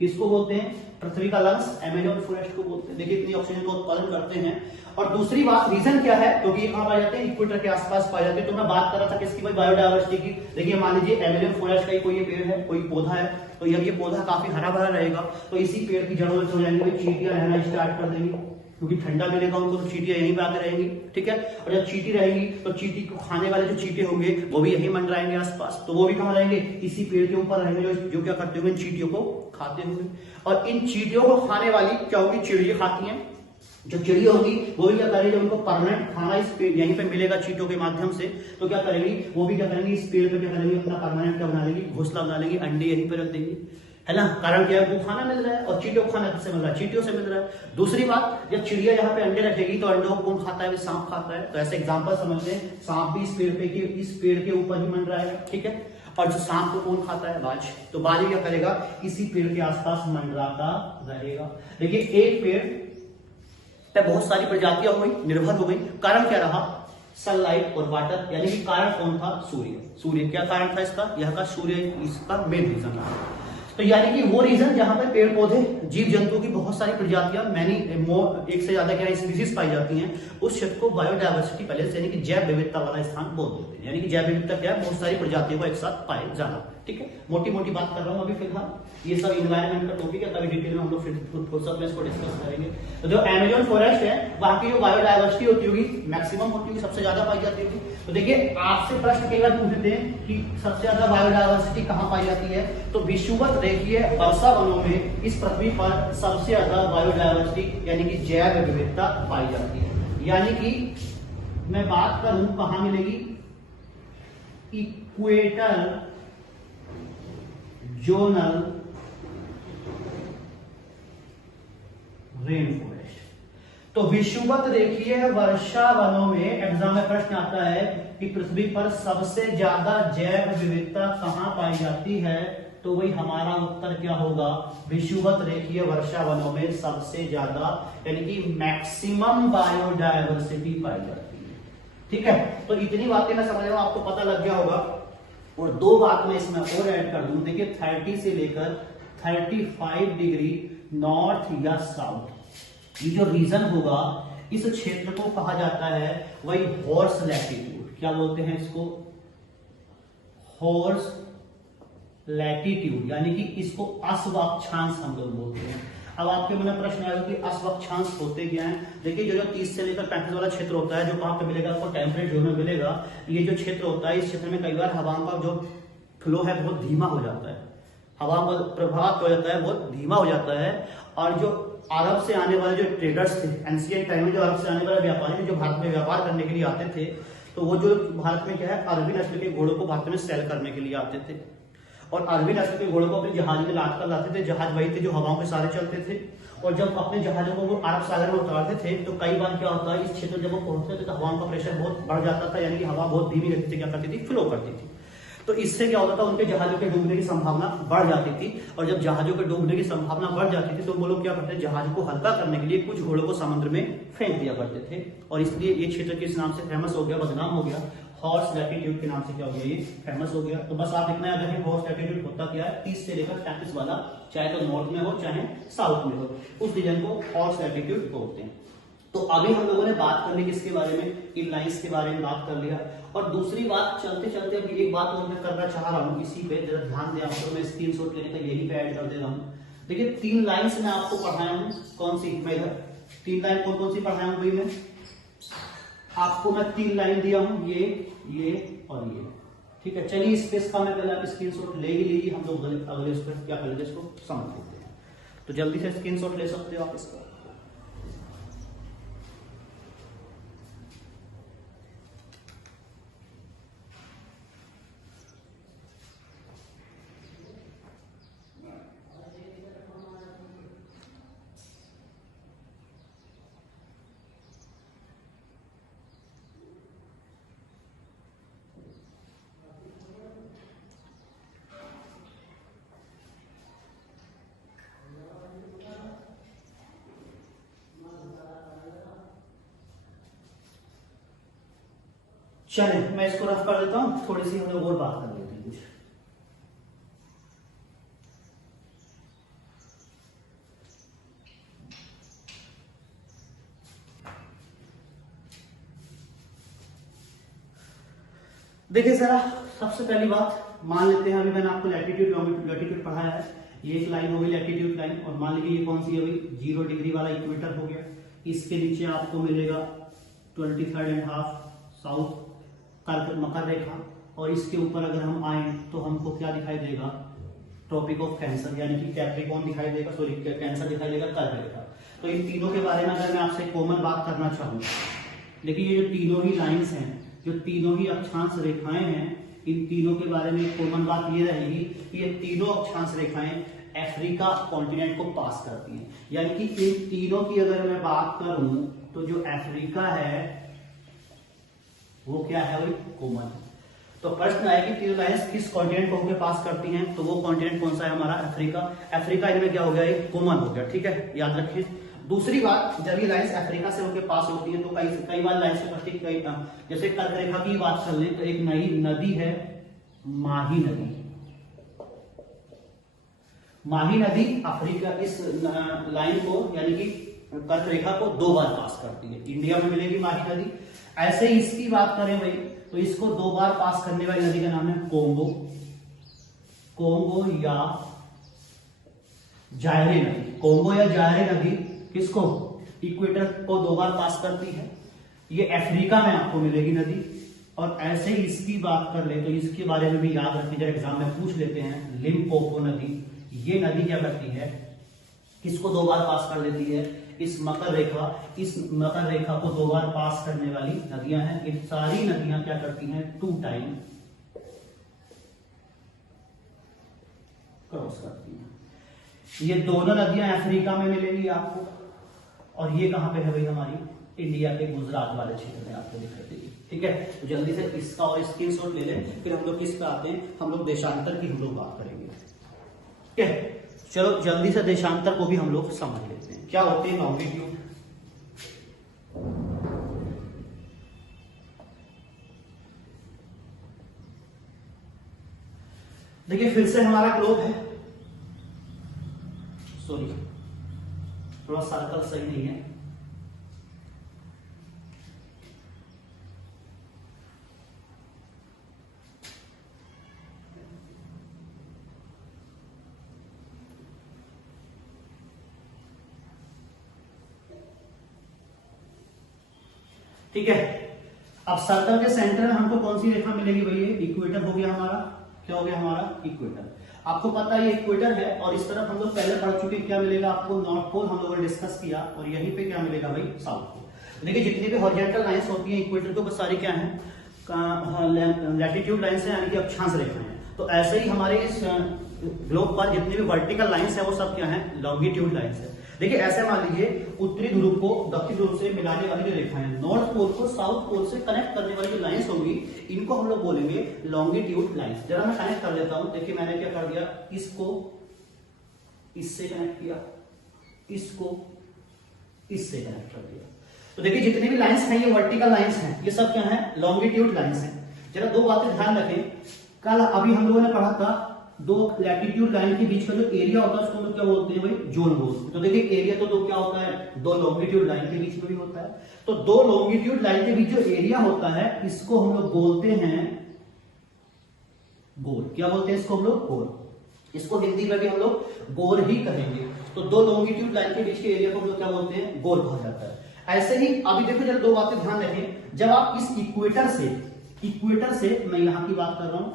किसको बोलते हैं, पृथ्वी का लंग्स, अमेजोन फॉरेस्ट को बोलते हैं। देखिए इतनी ऑक्सीजन का उत्पादन करते हैं। और दूसरी बात, रीजन क्या है, क्योंकि ये कहां पाए जाते हैं, इक्वेटर के आसपास पाए जाते हैं। तो मैं बात कर रहा था किसकी भाई, बायोडायवर्सिटी की। देखिए मान लीजिए अमेजोन फॉरेस्ट का कोई पेड़ है, कोई पौधा है, तो जब ये पौधा काफी हरा भरा रहेगा तो इसी पेड़ की जड़ों में हो जाएंगे चींटियां रहना स्टार्ट कर देंगी, क्योंकि ठंडा मिलेगा उनको, तो चींटियां यहीं पे आकर रहेंगी, ठीक है। और जब चींटी रहेगी तो चींटी को खाने वाले जो चींटे होंगे वो भी यहीं मंडराएंगे आसपास, तो वो भी कहां रहेंगे, इसी पेड़ के ऊपर रहेंगे, जो क्या करते होंगे, इन चींटियों को खाते होंगे। और इन चींटियों को खाने वाली क्या होगी, चिड़िया खाती हैं। जो चिड़िया होगी वो भी क्या करेगी, जब उनको परमानेंट खाना इस पेड़ यहीं पे मिलेगा चींटियों के माध्यम से, तो क्या करेंगी, वो भी क्या करेंगी, इस पेड़ पे क्या करेंगी, अपना परमानेंट क्या बना लेंगी, घोंसला बना लेंगी, अंडे यहीं पे रख देंगी, है ना। कारण क्या है, वो खाना मिल रहा है, और चींटियों को खाना किससे मिल रहा है, चींटियों से मिल रहा है। दूसरी बात, जब चिड़िया यहाँ पे अंडे रखेगी तो अंडों को कौन खाता है, सांप खाता है। तो ऐसे एग्जांपल समझते हैं, सांप भी इस पेड़ के ऊपर ही मंडरा है, ठीक है। और जो सांप को कौन खाता है, बाज। तो बाज क्या करेगा, इसी पेड़ के आसपास मंडराता रहेगा। देखिए एक पेड़ पे बहुत सारी प्रजातियां हो गई, निर्भर हो गई। कारण क्या रहा, सनलाइट और वाटर, यानी कि कारण कौन था, सूर्य। सूर्य क्या कारण था इसका, यह का सूर्य इसका मेन रीजन रहा। तो यानी कि वो रीजन जहां पर पेड़ पौधे, जीव जंतुओं की बहुत सारी प्रजातियां, एक से ज्यादा क्या स्पीसीज पाई जाती हैं, उस क्षेत्र को बायोडायवर्सिटी पैलेस यानी कि जैव विविधता वाला स्थान बोल देते हैं। यानी कि जैव विविधता क्या है, बहुत सारी प्रजातियों को एक साथ पाए जाना, ठीक है। मोटी मोटी बात कर रहा हूं अभी फिलहाल, ये सब इन्वायरमेंट का टॉपिक है, कभी डिटेल में हम लोग फुर्सत में इसको डिस्कस करेंगे। तो जो अमेजोन फॉरेस्ट है वहां की जो बायोडायवर्सिटी होती होगी, मैक्सिमम होती होगी, सबसे ज्यादा पाई जाती होगी। तो देखिए आपसे प्रश्न कई बार पूछते हैं कि सबसे ज्यादा बायोडायवर्सिटी कहां पाई जाती है, तो विषुवत रेखीय वर्षा वनों में इस पृथ्वी पर सबसे ज्यादा बायोडायवर्सिटी यानी कि जैव विविधता पाई जाती है। यानी कि मैं बात करूं कहां मिलेगी, इक्वेटर जोनल रेन फॉरेस्ट। तो विषुवत रेखीय वर्षा वनों में एग्जाम में प्रश्न आता है कि पृथ्वी पर सबसे ज्यादा जैव विविधता कहां पाई जाती है, तो वही हमारा उत्तर क्या होगा, विषुवत रेखीय वर्षा वनों में सबसे ज्यादा यानी कि मैक्सिमम बायोडायवर्सिटी पाई जाती है, ठीक है। तो इतनी बातें मैं समझ रहा हूं आपको पता लग गया होगा। और दो बात मैं इसमें और ऐड कर दूं, देखिए 30 से लेकर 35 डिग्री नॉर्थ या साउथ, ये जो रीजन होगा इस क्षेत्र को कहा जाता है वही हॉर्स लैटिट्यूड। क्या बोलते हैं इसको, हॉर्स लैटिट्यूड, यानी कि इसको अस्वक्षांश हम लोग बोलते हैं। अब आपके मन में प्रश्न आएगा कि अस्वक्षांश होते क्या हैं। देखिए जो 30 से लेकर 35 वाला क्षेत्र होता है, जो कहाँ पे मिलेगा आपको, टेम्परेट जोन में मिलेगा। ये जो क्षेत्र होता है, इस क्षेत्र में कई बार हवाओं का जो फ्लो है बहुत धीमा हो जाता है, हवा का प्रभाव हो जाता है बहुत धीमा हो जाता है। और जो अरब से आने वाले जो ट्रेडर्स थे एंशिएंट टाइम में, जो अरब से आने वाले व्यापारी थे जो भारत में व्यापार करने के लिए आते थे, तो वो जो भारत में क्या है, अरबी नस्ल के घोड़ों को भारत में सेल करने के लिए आते थे, और अरबी नस्ल के घोड़ों को अपने जहाज में लाद कर लाते थे। जहाज वही थे जो हवाओं के सारे चलते थे, और जब अपने जहाजों को वो अरब सागर में उतारते थे तो कई बार क्या होता है, इस क्षेत्र जब वो पहुंचते थे तो हवाओं का प्रेशर बहुत बढ़ जाता था, यानी कि हवा बहुत धीमी गति से क्या करती थी, फ्लो करती थी। तो इससे क्या होता था, उनके जहाजों के डूबने की संभावना बढ़ जाती थी। और जब जहाजों के डूबने की संभावना बढ़ जाती थी तो वो लोग क्या करते थे, जहाज को हल्का करने के लिए कुछ घोड़ों को समुद्र में फेंक दिया करते थे। और इसलिए ये क्षेत्र किस नाम से फेमस हो गया, बदनाम हो गया, हॉर्स लैटिट्यूड के नाम से क्या हो गया, ये फेमस हो गया। तो बस आप इतना याद रखें, हॉर्स लैटिट्यूड होता क्या है, 30 से लेकर 35 वाला, चाहे तो नॉर्थ में हो चाहे साउथ में हो, उस रीजन को हॉर्स लैटिट्यूड बोलते हैं। तो अभी हम लोगों ने बात कर ली किसके बारे में, इन लाइंस के बारे में बात कर लिया। और दूसरी बात चलते चलते अभी एक बात और मैं करना चाह रहा हूँ, इसी पे जरा ध्यान दें आप, तो मैं स्क्रीनशॉट लेने का यही पे ऐड कर दे रहा हूँ। देखिए 3 लाइंस मैं आपको पढ़ाया हूँ, कौन सी, मैं इधर 3 लाइन कौन कौन सी पढ़ाया हूँ भाई, मैं आपको मैं 3 लाइन दिया हूँ, ये और ये, ठीक है। चलिए इस पे इसका मैं पहले आप स्क्रीनशॉट ले ही लीजिए, हम लोग अगले इस पर क्या करेंगे, इसको समझ लेते हैं। तो जल्दी से स्क्रीनशॉट ले सकते हो आप इसका। चले मैं इसको रफ कर देता हूं, थोड़ी सी हम लोग और बात कर लेते हैं कुछ। देखिए जरा, सबसे पहली बात मान लेते हैं, अभी मैंने आपको लैटिट्यूड लैटिट्यूड पढ़ाया है, ये एक लाइन हो गई लैटिट्यूड लाइन, और मान लीजिए ये कौन सी है भाई, 0 डिग्री वाला इक्वेटर हो गया। इसके नीचे आपको मिलेगा 23.5 साउथ मकर रेखा, और इसके ऊपर अगर हम आए तो हमको क्या दिखाई देगा, ट्रॉपिक ऑफ कैंसर, यानी कि कैप्रिकॉर्न दिखाई देगा, सॉरी कैंसर दिखाई देगा, कर्क रेखा। तो इन तीनों के बारे में अगर मैं आपसे कॉमन बात करना चाहूँ, देखिए ये जो तीनों ही लाइंस हैं, जो तीनों ही अक्षांश रेखाएं हैं, इन तीनों के बारे में कॉमन बात ये रहेगी कि ये तीनों अक्षांश रेखाएं अफ्रीका कॉन्टिनेंट को पास करती हैं। यानी कि इन तीनों की अगर मैं बात करूं तो जो अफ्रीका है वो क्या है भाई, कॉमन है। तो प्रश्न आए कि तीनों लाइंस किस कॉन्टिनेंट को होकर पास करती हैं, तो वो कॉन्टिनेंट कौन सा है हमारा, अफ्रीका। अफ्रीका इनमें क्या हो गया, एक कॉमन हो गया, ठीक है, याद रखिए। दूसरी बात, जब ये लाइंस अफ्रीका से होकर पास होती है तो कई बार लाइंस के प्रतीक कई, जैसे कर्क रेखा की बात कर लें तो एक नई नदी है माही नदी। माही नदी अफ्रीका इस लाइन को यानी कि कर्क रेखा को 2 बार पास करती है, इंडिया में मिलेगी माही नदी। ऐसे ही इसकी बात करें भाई तो इसको 2 बार पास करने वाली नदी का नाम है कोंगो, कोंगो या जायरे नदी। कोंगो या जायरे नदी किसको, इक्वेटर को 2 बार पास करती है, ये अफ्रीका में आपको मिलेगी नदी। और ऐसे ही इसकी बात कर ले तो इसके बारे में भी याद रखिए, जब एग्जाम में पूछ लेते हैं, लिम्पोपो नदी, ये नदी क्या करती है, किसको 2 बार पास कर लेती है, इस मकर रेखा को 2 बार पास करने वाली नदियां हैं। ये सारी नदियां क्या करती हैं, 2 टाइम क्रॉस करती हैं। ये दोनों नदियां अफ्रीका में मिलेंगी आपको, और ये कहां पे है भाई, हमारी इंडिया के गुजरात वाले क्षेत्र में आपको दिखाई देगी, ठीक है। तो जल्दी से इसका और स्क्रीनशॉट ले लें, फिर हम लोग किस पे आते हैं, हम लोग देशांतर की हम लोग बात करेंगे, ठीक है। चलो जल्दी से देशांतर को भी हम लोग समझ लेते हैं, क्या होते हैं लॉन्गिट्यूड। देखिए फिर से हमारा ग्लोब है, सॉरी थोड़ा सर्कल सही नहीं है, ठीक है। अब सर्कल के सेंटर में हमको कौन सी रेखा मिलेगी भाई? ये इक्वेटर हो गया हमारा। क्या हो गया हमारा? इक्वेटर। आपको पता है ये इक्वेटर है और इस तरफ हम लोग पहले पढ़ चुके, क्या मिलेगा आपको? नॉर्थ पोल हम लोगों ने डिस्कस किया, और यहीं पे क्या मिलेगा भाई? South pole. देखिए जितनी भी हॉरिजॉन्टल लाइंस होती हैं इक्वेटर के ऊपर सारी क्या है? लैटिट्यूड लाइंस है, यानी कि अक्षांश रेखाएं हैं। तो ऐसे ही हमारे इस ग्लोब पर जितनी भी वर्टिकल लाइंस है वो सब क्या है? लॉन्गिट्यूड लाइंस है। देखिए ऐसे मान लीजिए उत्तरी ध्रुव को दक्षिण ध्रुव से मिलाने वाली जो रेखाएं, नॉर्थ पोल को साउथ पोल से कनेक्ट करने वाली जो लाइंस होंगी, इनको हम लोग बोलेंगे लॉन्गिट्यूड लाइंस। जरा मैं कनेक्ट कर लेता हूं। देखिए मैंने क्या कर दिया, इसको इससे कनेक्ट किया, इसको इससे कनेक्ट कर दिया। तो देखिए जितनी भी लाइंस हैं ये वर्टिकल लाइंस हैं, ये सब क्या है? लॉन्गिट्यूड लाइंस हैं। जरा दो बातें ध्यान रखें। कल अभी हम लोगों ने पढ़ा था दो लैटिट्यूड लाइन के बीच का जो एरिया होता है उसको हम लोग क्या बोलते हैं भाई? जोन बोलते हैं। तो देखिए एरिया तो दो क्या होता है? दो लॉन्गिट्यूड लाइन के बीच में भी होता है। तो दो लॉन्गिट्यूड लाइन के बीच जो एरिया होता है इसको हम लोग बोलते हैं गोल। क्या बोलते हैं इसको हम लोग? गोल। इसको हिंदी में भी हम लोग गोल ही कहेंगे। तो दो लॉन्गिट्यूड लाइन के बीच के एरिया को हम लोग क्या बोलते हैं? गोल कहा जाता है। ऐसे ही अभी देखो जरा दो बातें ध्यान रखें। जब आप इस इक्वेटर से मैं यहां की बात कर रहा हूं,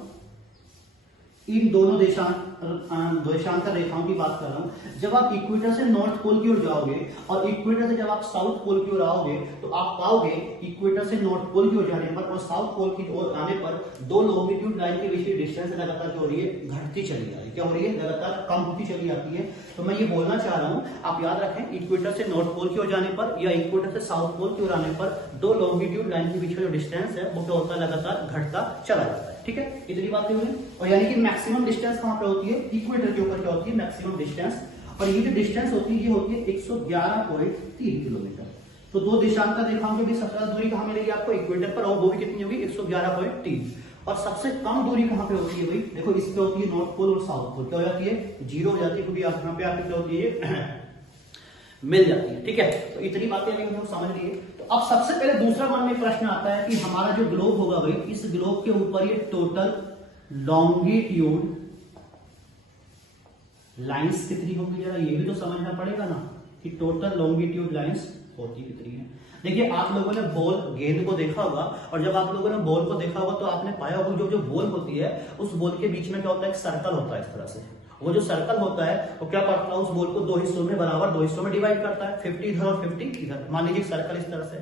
इन दोनों देशांतर रेखाओं की बात कर रहा हूं। जब आप इक्वेटर से नॉर्थ पोल की ओर जाओगे और इक्वेटर से जब आप साउथ पोल की ओर आओगे तो आप पाओगे इक्वेटर से नॉर्थ पोल की ओर जाने पर और साउथ पोल की ओर आने पर दो लॉन्गिट्यूड लाइन के बीच की डिस्टेंस लगातार क्या हो रही है? घटती चली जा रही है। क्या हो रही है? लगातार कम होती चली जाती है। तो मैं ये बोलना चाह रहा हूं, आप याद रखें, इक्वेटर से नॉर्थ पोल की ओर जाने पर या इक्वेटर से साउथ पोल की ओर आने पर दो लॉन्गिट्यूड लाइन के बीच का जो डिस्टेंस है वो क्या होता है? लगातार घटता चला जाता है। ठीक है, इतनी बातें हुई। और यानी कि मैक्सिमम डिस्टेंस कहां पे होती है? इक्वेटर के ऊपर क्या होती है? Maximum distance. और ये जो डिस्टेंस होती है ये होती है 111.3 किलोमीटर। तो दो देशांतर रेखाओं के बीच सबसे दूरी कहां मिलेगी आपको? इक्वेटर पर, और वो भी कितनी होगी? 111.3। और सबसे कम दूरी कहां पे होती है भाई? देखो इस पे होती है नॉर्थ पोल और साउथ पोल। क्या हो जाती है? 0 हो जाती है, क्योंकि यहाँ पे आके क्या होती है? मिल जाती है। ठीक है, तो इतनी बातें अभी हम लोग समझ लिए। तो अब सबसे पहले दूसरा मन में प्रश्न आता है कि हमारा जो ग्लोब होगा भाई, इस ग्लोब के ऊपर ये टोटल लॉन्गिट्यूड लाइंस कितनी होगी? जरा ये भी तो समझना पड़ेगा ना कि टोटल लॉन्गिट्यूड लाइंस होती कितनी है। देखिए आप लोगों ने बॉल, गेंद को देखा होगा, और जब आप लोगों ने बॉल को देखा होगा तो आपने पाया होगा जो बॉल होती है उस बॉल के बीच में क्या होता है? एक सर्कल होता है इस तरह से। वो जो सर्कल होता है वो क्या करता है? उस बॉल को दो हिस्सों में बराबर दो हिस्सों में डिवाइड करता है, 50 इधर और 50 इधर। मान लीजिए सर्कल इस तरह से,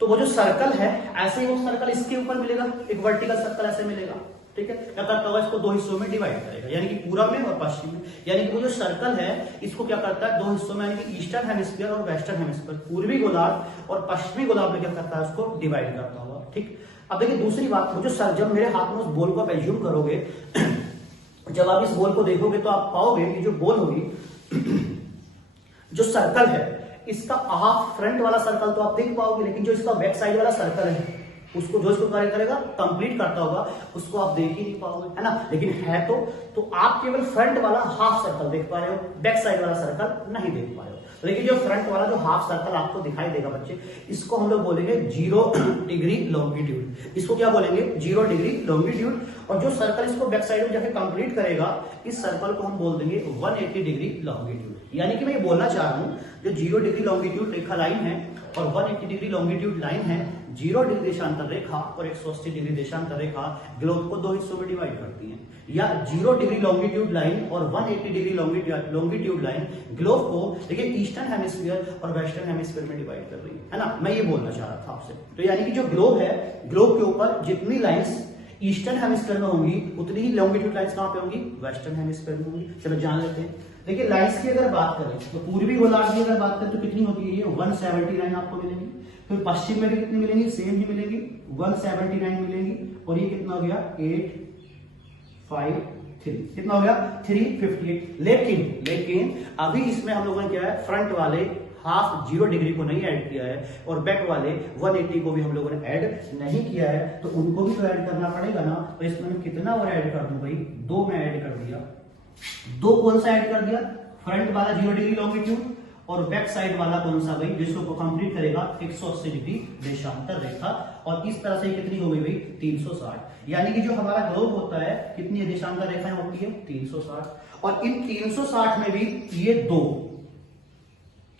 तो वो जो सर्कल है ऐसे ही वो सर्कल इसके ऊपर मिलेगा, एक वर्टिकल सर्कल ऐसे मिलेगा। ठीक है, क्या करता होगा? इसको दो हिस्सों में डिवाइड करेगा, यानी कि पूरब में और पश्चिम में। यानी कि वो जो सर्कल है इसको क्या करता है? दो हिस्सों में, यानी कि ईस्टर्न हेमिस्फीयर और वेस्टर्न हेमिस्फीयर, पूर्वी गोलार्ध और पश्चिमी गोलार्ध में क्या करता है? उसको डिवाइड करता होगा। ठीक, अब देखिए दूसरी बात, वो जो जब मेरे हाथ में उस बॉल को आप एज्यूम करोगे, जब आप इस बॉल को देखोगे तो आप पाओगे कि जो बॉल होगी, जो सर्कल है इसका हाफ फ्रंट वाला सर्कल तो आप देख पाओगे, लेकिन जो इसका बैक साइड वाला सर्कल है उसको जो इसको कार्य करेगा, कंप्लीट करता होगा, उसको आप देख ही नहीं पाओगे, है ना। लेकिन है तो आप केवल फ्रंट वाला हाफ सर्कल देख पा रहे हो, बैक साइड वाला सर्कल नहीं देख पा रहे हो। लेकिन जो फ्रंट वाला जो हाफ सर्कल आपको दिखाई देगा बच्चे, इसको हम लोग बोलेंगे 0 डिग्री लॉन्गिट्यूड। इसको क्या बोलेंगे? 0 डिग्री लॉन्गिट्यूड। और जो सर्कल इसको बैक साइड में जाके कंप्लीट करेगा, इस सर्कल को हम बोल देंगे 180 डिग्री लॉन्गिट्यूड। यानी कि मैं ये बोलना चाह रहा हूं, जो 0 डिग्री लॉन्गिट्यूड रेखा लाइन है और 180 डिग्री लॉन्गिट्यूड लाइन है, 0 डिग्री देशांतर रेखा और 180 डिग्री देशांतर रेखा ग्लोब को दो हिस्सों में डिवाइड करती है। या 0 डिग्री लॉन्गिट्यूड लाइन और 180 डिग्री लॉन्गिट्यूड लाइन ग्लोब को देखिए ईस्टर्न हेमिस्फीयर और वेस्टर्न हेमिस्फीयर में डिवाइड कर रही है ना। मैं ये बोलना चाह रहा था आपसे। तो यानी कि जो ग्लोब है, ग्लोब के ऊपर जितनी लाइंस ईस्टर्न हेमिस्फीयर में होंगी उतनी ही लॉन्गिट्यूड लाइंस कहां पे होंगी? वेस्टर्न हेमिस्फीयर में होंगी। चलो जान लेते हैं। देखिए लाइंस की अगर बात करें तो पूर्वी गोलार्ध की अगर बात करें तो कितनी होती है? 179 आपको मिलेंगी। फिर पश्चिम में भी कितनी मिलेंगी? सेम ही मिलेंगी, 179 मिलेंगी। और ये कितना हो गया? 853। कितना हो गया? 358। लेकिन अभी इसमें हम लोगों ने क्या है? फ्रंट वाले हाफ 0 डिग्री को नहीं ऐड किया है और बैक वाले 180 को भी हम लोगों ने ऐड नहीं किया है, तो उनको भी तो ऐड करना पड़ेगा ना। तो इसमें मैं कितना और ऐड कर दूं भाई? 2 में ऐड कर दिया। 2 कौन सा ऐड कर दिया? फ्रंट वाला 0 डिग्री लॉन्गिट्यूड और बैक साइड वाला कौन सा भाई? जिसको कंप्लीट करेगा 180 डिग्री देशांतर रेखा। और इस तरह से कितनी हो गई भाई? 360। यानी कि जो हमारा ग्लोब होता है कितनी देशांतर रेखाएं होती है? 360। और इन 360 में भी ये 2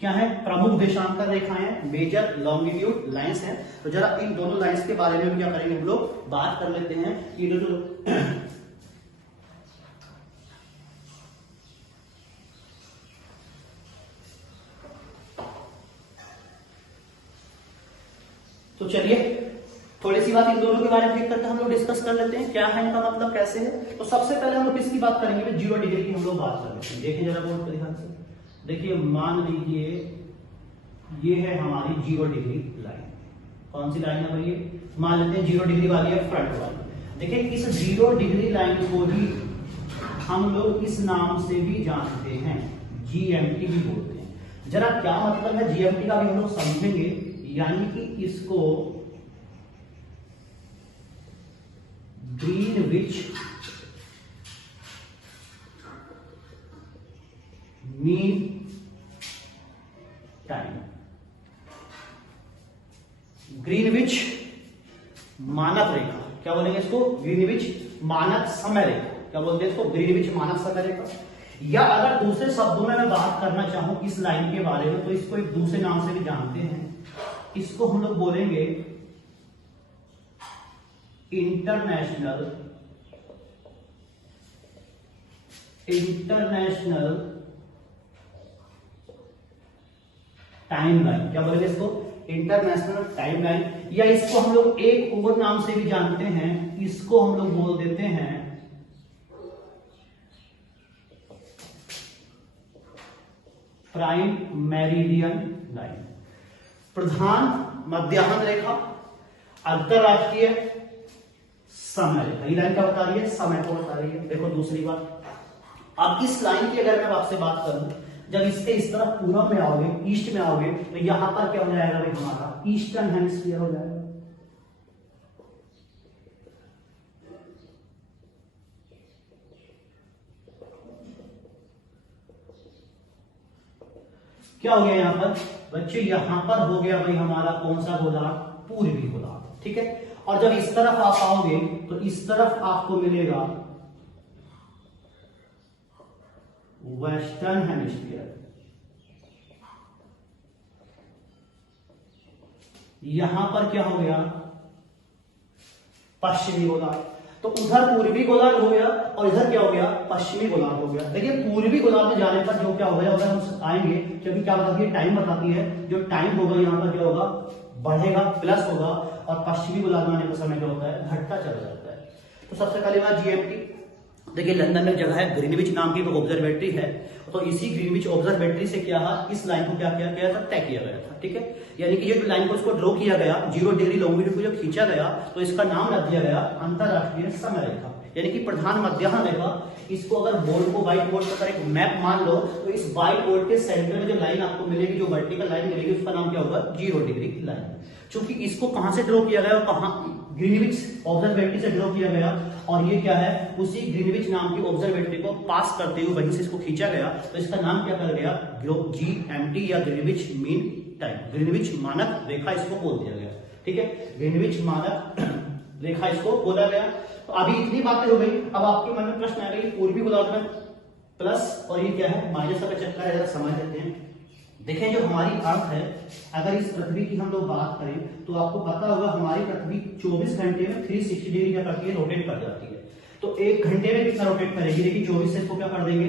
क्या है, प्रमुख देशांतर रेखाएं, मेजर लॉन्गिट्यूड लाइंस हैं। तो जरा इन दोनों लाइंस के बारे में भी क्या करेंगे हम लोग बात कर लेते हैं कि जो तो चलिए थोड़ी सी बात इन दोनों के बारे में देख करके हम लोग डिस्कस कर लेते हैं, क्या है इनका मतलब, कैसे है। तो सबसे पहले हम लोग किसकी बात करेंगे, 0 डिग्री की हम लोग बात कर लेते हैं। देखिए जरा बोर्ड पर ध्यान से, देखिए मान लीजिए ये है हमारी 0 डिग्री लाइन। कौन सी लाइन है भाई, ये मान लेते हैं 0 डिग्री वाली है, फ्रंट वाली। देखिए इस 0 डिग्री लाइन को ही हम लोग इस नाम से भी जानते हैं, GMT भी बोलते हैं। जरा क्या मतलब है GMT का भी हम लोग समझेंगे, यानी कि इसको ग्रीनविच मीन टाइम, ग्रीनविच मानक रेखा, क्या बोलेंगे इसको, ग्रीनविच मानक समय रेखा, क्या बोलते हैं इसको, ग्रीनविच मानक समय रेखा। या अगर दूसरे शब्दों में मैं बात करना चाहूं इस लाइन के बारे में, तो इसको एक दूसरे नाम से भी जानते हैं, इसको हम लोग बोलेंगे इंटरनेशनल टाइमलाइन, क्या बोलेंगे इसको, इंटरनेशनल टाइमलाइन। या इसको हम लोग एक और नाम से भी जानते हैं, इसको हम लोग बोल देते हैं प्राइम मेरिडियन लाइन, प्रधान मध्याह्न रेखा, अंतरराष्ट्रीय समय रेखा। ये लाइन क्या बता रही है, समय को बता रही है। देखो दूसरी बात, अब इस लाइन की अगर मैं आपसे बात करूं, जब इसके इस तरफ पूर्व में आओगे, ईस्ट में आओगे, तो यहां पर क्या हो जाएगा भाई, हमारा ईस्टर्न हेमिस्फीयर हो जाएगा। क्या हो गया यहां पर बच्चे, यहां पर हो गया भाई हमारा कौन सा गोलार्ध, पूर्वी गोलार्ध, ठीक है। और जब इस तरफ आप आओगे तो इस तरफ आपको मिलेगा वेस्टर्न हेमिस्फीयर, यहां पर क्या हो गया, पश्चिमी गोलार्ध। तो उधर पूर्वी गोलार्ध हो गया और इधर क्या हो गया, पश्चिमी गोलार्ध हो गया। देखिए पूर्वी गोलार्ध में जाने पर जो क्या होगा, उधर हम आएंगे, क्योंकि क्या बताती है, टाइम बताती है, जो टाइम होगा यहाँ पर क्या होगा, बढ़ेगा, प्लस होगा, और पश्चिमी गोलार्ध में आने का समय क्या होता है, घटता चला जाता है। तो सबसे पहले बात GMT, देखिए लंदन में जगह है ग्रीनविच नाम की ऑब्जर्वेटरी है, तो इसी ग्रीनविच ऑब्जर्वेटरी से क्या है, इस लाइन को क्या किया गया था, तय किया गया था, ठीक है। यानी कि ये जो लाइन को इसको ड्रॉ किया गया, 0 डिग्री लॉन्गिट्यूड को जब खींचा गया, तो इसका नाम रख दिया गया अंतरराष्ट्रीय समय रेखा, यानी कि प्रधान मध्याह्न रेखा। इसको अगर बोर्ड को व्हाइट बोर्ड पर एक मैप मान लो, तो इस व्हाइट बोर्ड के सेंटर में जो लाइन आपको मिलेगी, जो वर्टिकल लाइन मिलेगी, उसका नाम क्या होगा, 0 डिग्री लाइन। क्योंकि इसको कहां से ड्रॉ किया गया और कहां, ग्रीनविच ऑब्जर्वेटरी से ड्रॉ किया गया, और ये क्या है, उसी ग्रीनविच नाम की ऑब्जर्वेटरी को पास करते हुए वहीं से इसको खींचा गया, तो इसका नाम क्या कर गया, GMT या ग्रीनविच मीन टाइम, ग्रीनविच मानक रेखा इसको बोल दिया गया, ठीक है। ग्रीनविच मानक रेखा इसको बोला गया। तो अभी इतनी बातें हो गई, अब आपके मन में प्रश्न आएगा, ये पूर्वी गोलार्ध में प्लस और ये क्या है, माइनस का चक्कर है, जरा समझ लेते हैं। देखें जो हमारी अर्थ है, अगर इस पृथ्वी की हम लोग बात करें, तो आपको पता होगा हमारी पृथ्वी 24 घंटे में 360 डिग्री क्या करती है, रोटेट कर जाती है। तो एक घंटे में कितना रोटेट करेगी, देखिए 24 से इसको क्या कर देंगे,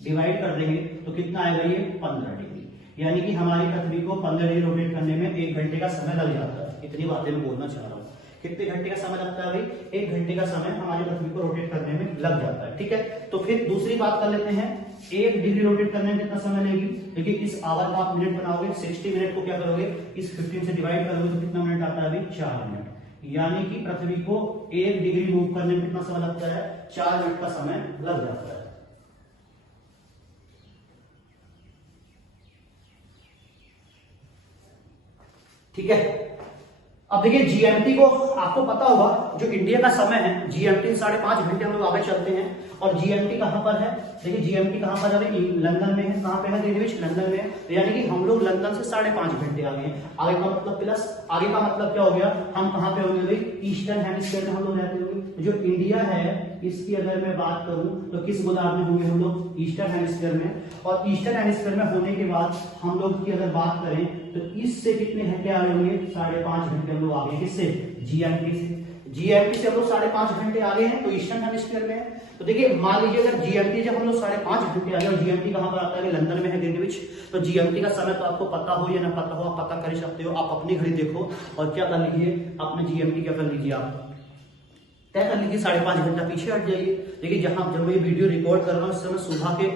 डिवाइड कर देंगे, तो कितना आएगा, ये 15 डिग्री। यानी कि हमारी पृथ्वी को 15 डिग्री रोटेट करने में 1 घंटे का समय लग जाता है। इतनी बातें मैं बोलना चाह रहा हूँ। कितने घंटे का समय लगता है भाई, 1 घंटे का समय हमारी पृथ्वी को रोटेट करने में लग जाता है, ठीक है। तो फिर दूसरी बात कर लेते हैं, 1 डिग्री रोटेट करने में कितना समय लेगी, देखिए इस आवर का आप मिनट बनाओगे, 60 मिनट को क्या करोगे, इस 15 से डिवाइड करोगे, तो कितना मिनट आता है भाई, 4 मिनट। यानी कि पृथ्वी को 1 डिग्री मूव करने में कितना समय लगता है, 4 मिनट का समय लग जाता है। ठीक है। अब देखिए GMT को आपको पता होगा, जो इंडिया का समय है GMT 5.5 घंटे हम लोग आगे चलते हैं। और GMT कहां पर है, देखिए GMT कहां पर है, लंदन में है। कहां पे है ग्रीनविच, लंदन में है। तो यानी कि हम लोग लंदन से 5.5 घंटे आगे हैं। आगे का मतलब प्लस, आगे का मतलब क्या हो गया, हम कहां पे होंगे भाई, ईस्टर्न हेमिस्फीयर में हम लोग रहते होंगे। जो इंडिया है इसकी अगर मैं बात करूं तो किस गोलार्ध में होंगे हम लोग? ईस्टर्न हेमिस्फीयर में। और ईस्टर्न हेमिस्फीयर में होने के बाद हम लोग की अगर बात करें तो इससे कितने घंटे आगे होंगे? 5.5 घंटे हम लोग आगे। किससे? जीएमटी से। जीएमटी से हम लोग 5.5 घंटे आगे हैं तो ईस्टर्न हेमिस्फीयर में है। तो देखिए मान लीजिए अगर जीएमटी जब हम लोग 5.5 घंटे आगे, और जीएमटी कहां पर आता है? लंदन में है, ग्रीनविच। तो जीएमटी का समय तो आपको पता हो या ना पता हो, आप पता कर सकते हो। आप अपनी घड़ी देखो और क्या कर लीजिए, अपने जीएमटी क्या कर लीजिए, आप तय कर लीजिए 5.5 घंटा पीछे हट जाइए। देखिए जहां जब मैं वीडियो रिकॉर्ड कर रहा हूँ इस समय सुबह के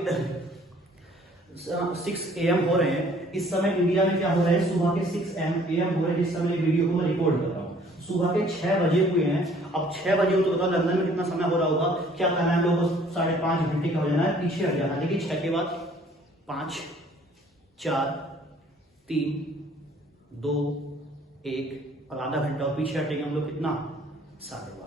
6 AM हो रहे हैं। इस समय इंडिया में क्या हो रहा है? सुबह के 6 AM हो रहे हैं जिस समय वीडियो को मैं रिकॉर्ड कर रहा हूँ। सुबह के 6 बजे हुए हैं। अब 6 बजे हो तो बताओ लंदन में कितना समय हो रहा होगा? क्या करना है लोगों को? 5.5 घंटे का हो जाना है, पीछे हट जाना है। देखिए 6 के बाद 5 4 3 2 1 और आधा घंटा और पीछे हटेंगे हम लोग कितना? 12:30।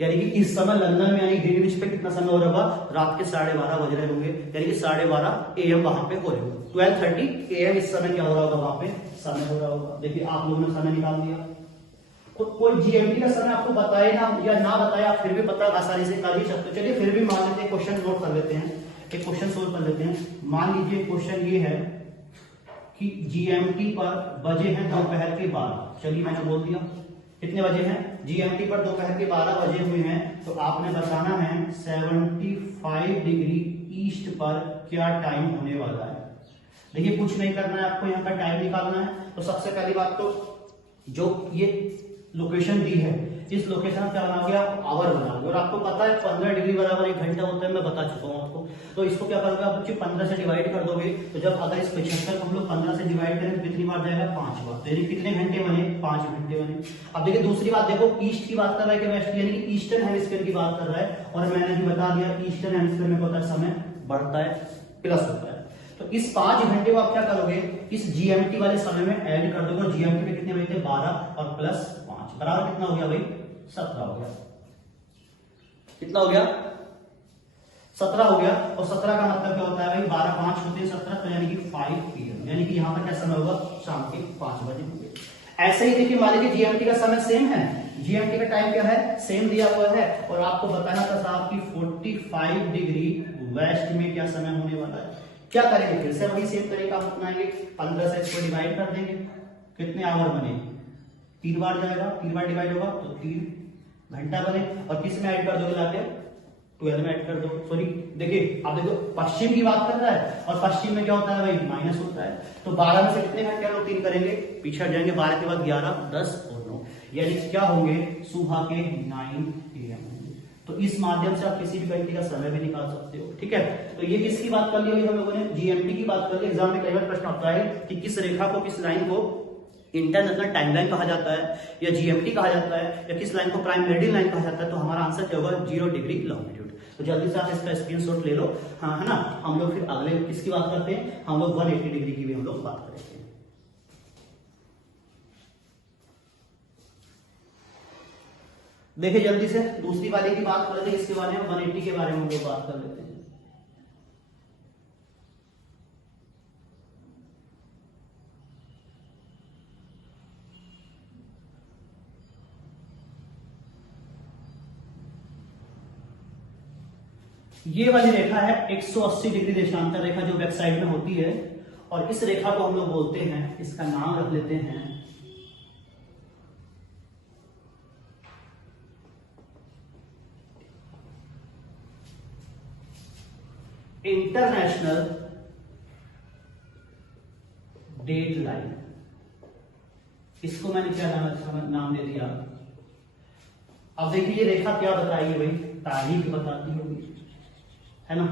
यानी कि इस समय लंदन में यानी ग्रीनविच पे कितना समय हो रहा होगा? रात के 12:30 बज रहे होंगे, यानी कि 12:30 AM वहां पे हो रहे होंगे। 12:30 AM इस समय क्या हो रहा होगा? वहां पे समय हो रहा होगा। देखिए आप लोगों ने समय निकाल दिया। तो कोई जीएमटी का समय आपको बताए ना या ना बताए, आप फिर भी पता आसानी से कर ही सकते हो। चलिए फिर भी मान लेते हैं, क्वेश्चन नोट कर लेते हैं, एक क्वेश्चन सोल्व कर लेते हैं। मान लीजिए क्वेश्चन ये है कि जीएमटी पर बजे हैं दोपहर के 12। चलिए मैंने बोल दिया कितने बजे हैं? जीएमटी पर दोपहर के 12 बजे हुए हैं। तो आपने बताना है 75 डिग्री ईस्ट पर क्या टाइम होने वाला है। देखिए कुछ नहीं करना है आपको, यहाँ पर टाइम निकालना है। तो सबसे पहली बात तो जो ये लोकेशन दी है, इस लोकेशन का क्या बना गया? आवर बना गया। और आपको पता है 15 डिग्री बराबर 1 घंटा होता है, मैं बता चुका हूँ आपको। तो इसको क्या करोगे आप बच्चे? 15 से डिवाइड कर दोगे। तो जब अगर इस 75 को हम लोग 15 से डिवाइड करें तो कितनी बार जाएगा? 5 बार। तो यानी कितने घंटे बने? 5 घंटे बने। अब देखिए दूसरी बात देखो, ईस्ट की बात कर रहा है कि वेस्ट, यानी कि ईस्टर्न हेमिस्फीयर की बात कर रहा है। और मैंने भी बता दिया ईस्टर्न हेमिस्फीयर में होता है समय बढ़ता है, प्लस होता है। तो इस 5 घंटे को आप क्या करोगे? इस जीएमटी वाले समय में ऐड कर दोगे। जीएमटी में कितने बजे थे? 12 और प्लस 5 बराबर कितना हो गया भाई? 17 हो गया। कितना हो गया? 17 हो गया। और 17 का मतलब क्या होता है भाई? 12 5 होते हैं 17, तो यानी कि 5 PM, यानी कि यहाँ पर क्या समय होगा? शाम के 5 बजे होंगे। ऐसे ही देखिए मान लीजिए जीएमटी का समय सेम है, जीएमटी का टाइम क्या है? सेम दिया हुआ है। और आपको बताना था साहब की 45 डिग्री वेस्ट में क्या समय होने वाला है। क्या करेंगे? फिर से वही सेम तरीका अपनाएंगे। 15 से इसको डिवाइड कर देंगे। कितने आवर बने? 3 बार जाएगा, 3 बार डिवाइड होगा तो 3 घंटा बने। और किस में ऐड कर दोगे? लाके 12 में ऐड कर दो। सॉरी देखिए आप देखो पश्चिम की बात कर रहा है, और पश्चिम में क्या होता है भाई? माइनस होता है। तो 12 में से कितने घंटे लोग 3 करेंगे? पीछे हट जाएंगे। 12 के बाद 11 10 और 9, यानी क्या होंगे? सुबह के 9 AM। तो इस माध्यम से आप किसी भी घंटे का समय भी निकाल सकते हो। ठीक है, तो ये किसकी बात कर ली अभी हम लोगों ने? जीएमटी की बात कर ली। एग्जाम में कई बार प्रश्न आता है कि किस रेखा को, किस लाइन को इंटरनेशनल टाइमलाइन कहा जाता है, या जीएमटी कहा जाता है, या किस लाइन को प्राइम मेरिडियन लाइन कहा जाता है। तो हमारा आंसर क्या होगा? 0 डिग्री लॉन्गिट्यूड। तो जल्दी से आप इसका स्क्रीनशॉट ले लो, हाँ है ना। हम लोग फिर अगले किसकी बात करते हैं? हम लोग 180 डिग्री की भी हम लोग बात करेंगे। देखिए जल्दी से दूसरी वाले की बात कर लेते हैं, इसके बारे में 180 के बारे में हम लोग बात कर लेते हैं। ये वाली रेखा है 180 डिग्री देशांतर रेखा, जो बैक साइड में होती है। और इस रेखा को हम लोग बोलते हैं, इसका नाम रख लेते हैं इंटरनेशनल डेट लाइन। इसको मैंने क्या नाम दे दिया? अब देखिए ये रेखा क्या बताएगी भाई? तारीख बताती होगी, है ना।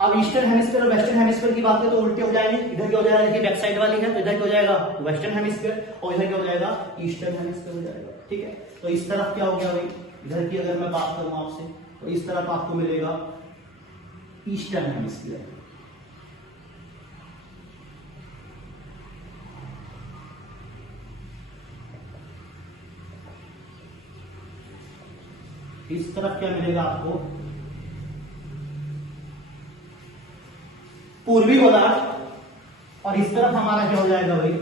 अब ईस्टर्न हेमिस्फीयर और वेस्टर्न हेमिस्फीयर की बात करें तो उल्टे हो जाएंगे। इधर क्या हो जाएगा? देखिए बैक साइड वाली है तो इधर क्या हो जाएगा? वेस्टर्न हेमिस्फीयर, और इधर क्या हो जाएगा? ईस्टर्न हेमिस्फीयर हो जाएगा। ठीक है, तो इस तरफ क्या हो गया भाई? इधर की अगर मैं बात करूं आपसे तो इस तरफ आपको मिलेगा ईस्टर्न हेमिस्फीयर। इस तरफ क्या मिलेगा आपको? पूर्वी गोलार्ध। और इस तरफ हमारा क्या हो जाएगा भाई?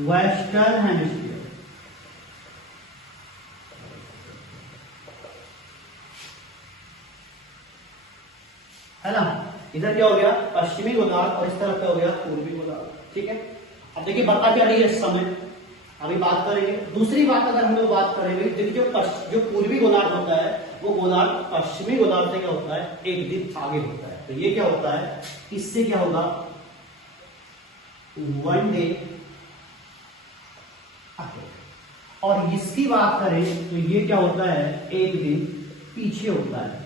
वेस्टर्न हेमिस्फीयर, है ना। इधर क्या हो गया, पश्चिमी गोलार्ध, और इस तरफ क्या हो गया, पूर्वी गोलार्ध। ठीक है, अब देखिए बता क्या रही है इस समय, अभी बात करेंगे। दूसरी बात अगर हम लोग बात करेंगे, देखिए जो पूर्वी गोलार्ध होता है वो गोलार्ध पश्चिमी गोलार्ध से क्या होता है, एक दिन आगे होता है। तो ये क्या होता है, इससे क्या होगा, वन डे आगे। और इसकी बात करें तो ये क्या होता है, एक दिन पीछे होता है।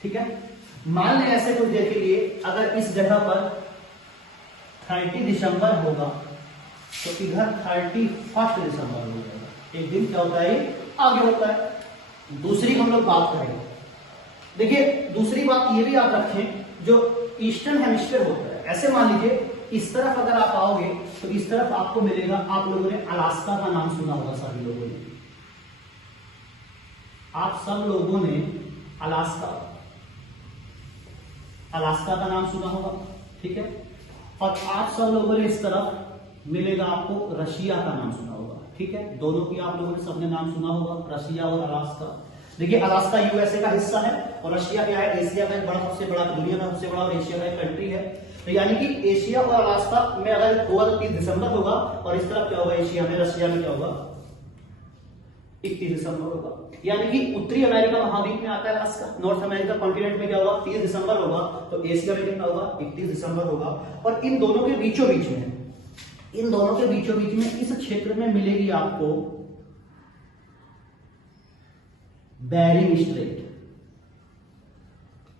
ठीक है, मान लें ऐसे कुछ देर के लिए अगर इस जगह पर 30 दिसंबर होगा तो इधर 31 दिसंबर हो जाएगा, एक दिन क्या होता है, आगे होता है। दूसरी हम लोग बात करेंगे, देखिए दूसरी बात ये भी याद रखें, जो ईस्टर्न हेमिस्फीयर होता है, ऐसे मान लीजिए इस तरफ अगर आप आओगे तो इस तरफ आपको मिलेगा, आप लोगों ने अलास्का का नाम सुना होगा, सभी लोगों ने, आप सब लोगों ने अलास्का का नाम सुना होगा। ठीक है, और आप सब लोगों ने इस तरफ मिलेगा आपको रशिया का नाम सुना होगा। ठीक है, दोनों की आप लोगों ने सबने नाम सुना होगा, रशिया और अलास्का। देखिए अलास्का यूएसए का हिस्सा है और रशिया क्या है, एशिया का एक बड़ा, सबसे बड़ा, दुनिया का सबसे बड़ा और एशिया का एक कंट्री है। तो यानी कि एशिया और अलास्का में अगर होगा तो 30 दिसंबर होगा, और इस तरफ क्या होगा, एशिया में, रशिया में क्या होगा, 31 दिसंबर होगा। यानी कि उत्तरी अमेरिका महाद्वीप में आता है अलास्का, नॉर्थ अमेरिका कॉन्टिनेंट में क्या होगा, 30 दिसंबर होगा, तो एशिया में कितना होगा, 31 दिसंबर होगा। और इन दोनों के बीचों बीच में इस क्षेत्र में मिलेगी आपको बेरिंग स्ट्रेट।